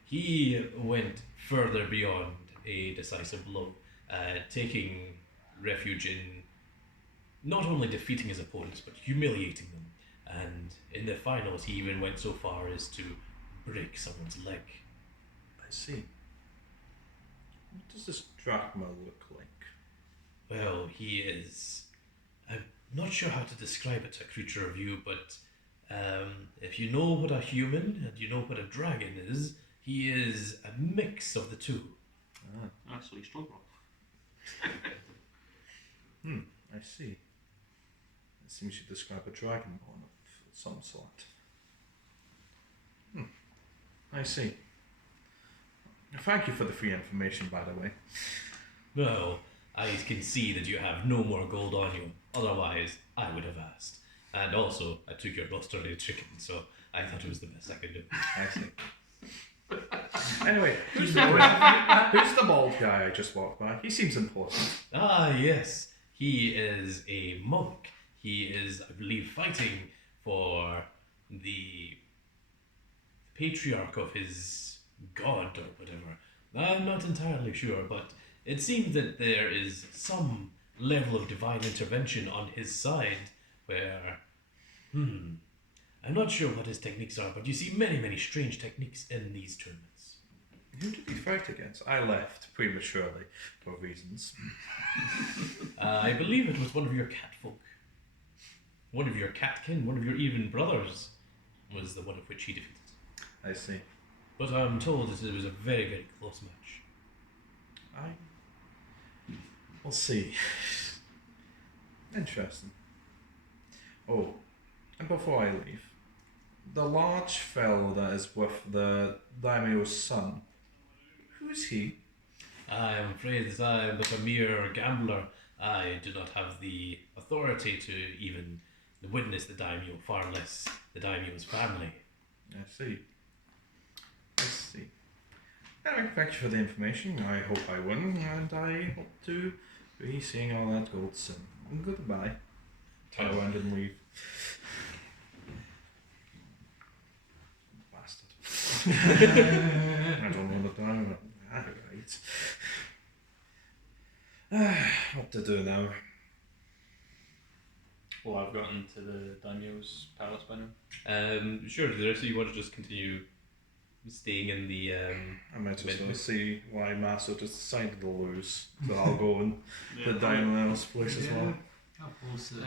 He went further beyond a decisive blow, taking refuge in not only defeating his opponents, but humiliating them. And in the finals, he even went so far as to break someone's leg. I see. What does this Drachma look like? Well, he is... I'm not sure how to describe it to a creature of you, but if you know what a human and you know what a dragon is, he is a mix of the two. Ah, That's what he's struggle. I see. It seems you describe a dragonborn of some sort. I see. Thank you for the free information, by the way. Well, I can see that you have no more gold on you. Otherwise, I would have asked. And also, I took your roasted chicken, so I thought it was the best I could do. I see. Anyway, who's the bald guy I just walked by? He seems important. Ah, yes. He is a monk. He is, I believe, fighting for the patriarch of his god or whatever. I'm not entirely sure, but it seems that there is some level of divine intervention on his side where, I'm not sure what his techniques are, but you see many, many strange techniques in these tournaments. Who did he fight against? I left prematurely for reasons. I believe it was one of your catfolk. One of your catkin, one of your even brothers was the one of which he defeated. I see. But I'm told that it was a very, very close match. We'll see. Interesting. Oh, and before I leave, the large fellow that is with the Daimyo's son, who's he? I am afraid that I am but a mere gambler. I do not have the authority to even witness the daimyo, far less the daimyo's family. I see. I see. Anyway, thank you for the information. I hope I win, and I hope to be seeing all that gold soon. Goodbye. Turn around and leave. Bastard. I don't know what to do. Alright. What to do now? Well, I've gotten to the Daimyo's palace by now. Sure, do the rest of you want to just continue staying in the I might just want to see why Maso just decided to lose. So I'll go and the Daimyo's place as well. I'll post it.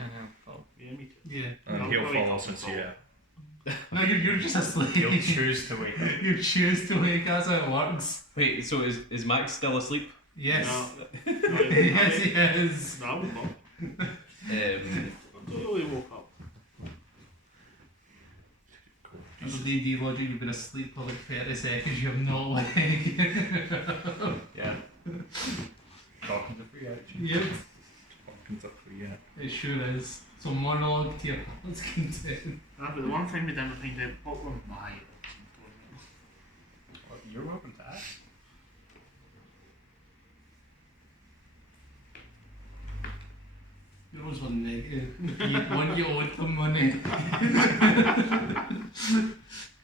Yeah, me too. Yeah. And I'll he'll go follow eat since apple. No, you're just asleep. He'll choose to wake up. You choose to wake. That's how it works. Wait, so is Max still asleep? Yes. No, Yes, he is. No, I woke up. Um, Totally woke up. Under D&D logic, you've been asleep for like 30 seconds, you have not awake. Yeah. Talking to free action. Yep, Fucking tough for you. it sure is. So monologue to your heart's content. No, but the one thing we didn't find out, what were my options? Well, you're welcome to ask. Yours were negative. You owed them money.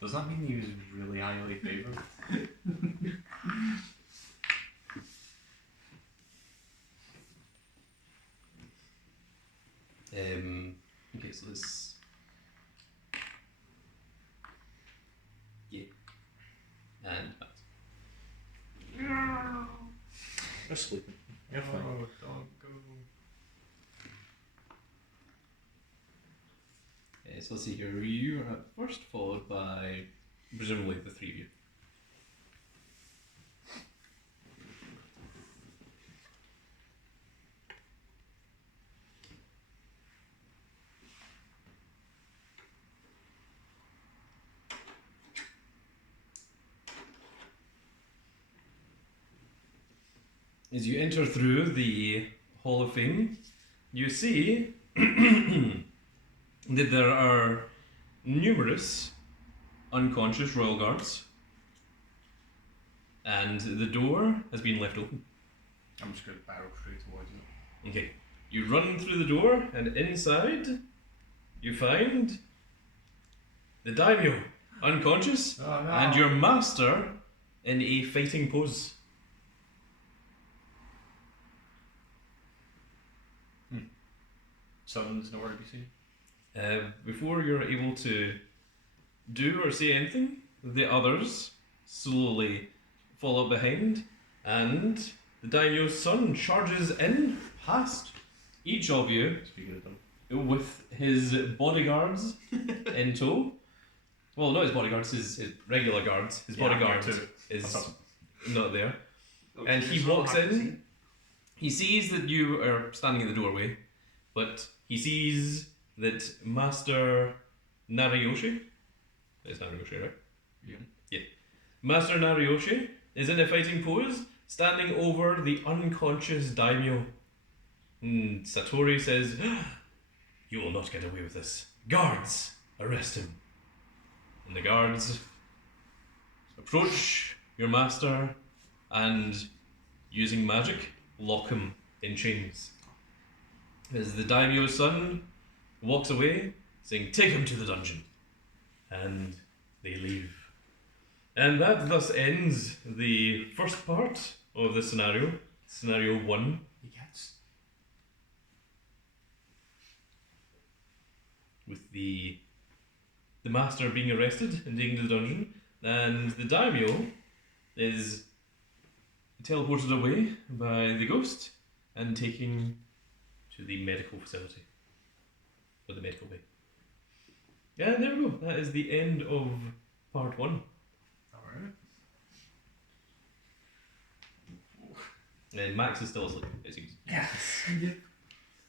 Does that mean he was really highly favoured? Okay, so this. Yeah. And Max. You're sleeping. You're fine. Oh, dog, go. So let's see here. You are at first, followed by presumably the three of you. As you enter through the Hall of Fame, you see that there are numerous unconscious royal guards, and the door has been left open. I'm just going to barrel straight towards it. Okay, you run through the door, and inside you find the daimyo, unconscious, Oh, no. and your master in a fighting pose. Sun's nowhere to be seen. Before you're able to do or say anything, the others slowly follow behind, and the daimyo's son charges in past each of you Speaking of them. with his bodyguards in tow. Well, not his bodyguards, his regular guards. His bodyguard too. is What's up? not there. And he walks in. He sees that you are standing in the doorway, but he sees that Master Nariyoshi, it's Nariyoshi, right? Yeah. Yeah. Master Nariyoshi is in a fighting pose, standing over the unconscious daimyo. And Satori says, "You will not get away with this. Guards, arrest him." And the guards approach your master and, using magic, lock him in chains. As the daimyo's son walks away, saying, "Take him to the dungeon." And they leave. And that thus ends the first part of the scenario, scenario 1. He gets. With the master being arrested and taken to the dungeon, and the daimyo is teleported away by the ghost and taken to the medical facility, or the medical bay. Yeah, there we go. That is the end of part 1. And Max is still asleep, it seems. Yes.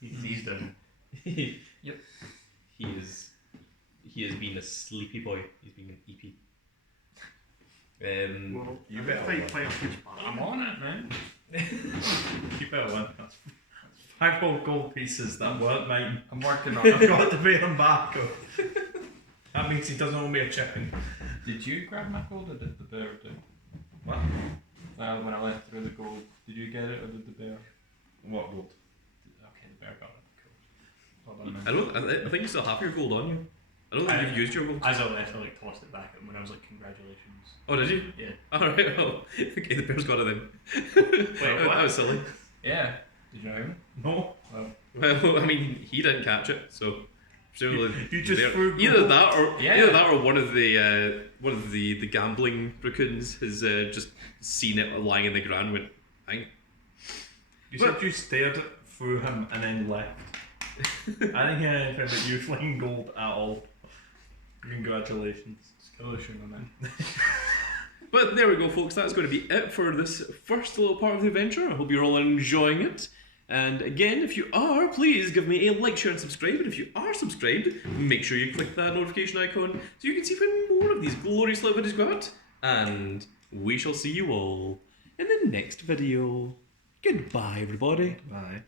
He's done. Yep. He has been a sleepy boy. He's been an EP. Well, You if better they win. play a huge part. I'm on it, man. You better win. That's 5 whole gold pieces that weren't mine. I'm working on I've it. got to pay them back. That means he doesn't owe me a chicken. Did you grab my gold or did the bear do? What? When I left through the gold, did you get it or did the bear? What gold? Okay, the bear got it. Cool. Well done, man. I think you still have your gold on you. I don't think you've used your gold. As I left, I like tossed it back at him when I was like, congratulations. Oh, did you? Yeah. Alright, oh. Okay, the bear's got it then. Wait, That what? was silly. Yeah. Did you know him? No. Well, Well, I mean, he didn't catch it, so presumably You just they're- threw either gold. that or Yeah. either that or one of the gambling raccoons has just seen it lying in the ground. And went, "Fine." You said you stared through him and then left. I didn't hear anything about you flying gold at all. Congratulations. Solution, my man. But there we go, folks. That's going to be it for this first little part of the adventure. I hope you're all enjoying it. And again, if you are, please give me a like, share, and subscribe. And if you are subscribed, make sure you click that notification icon so you can see when more of these glorious little videos go out. And we shall see you all in the next video. Goodbye, everybody. Bye.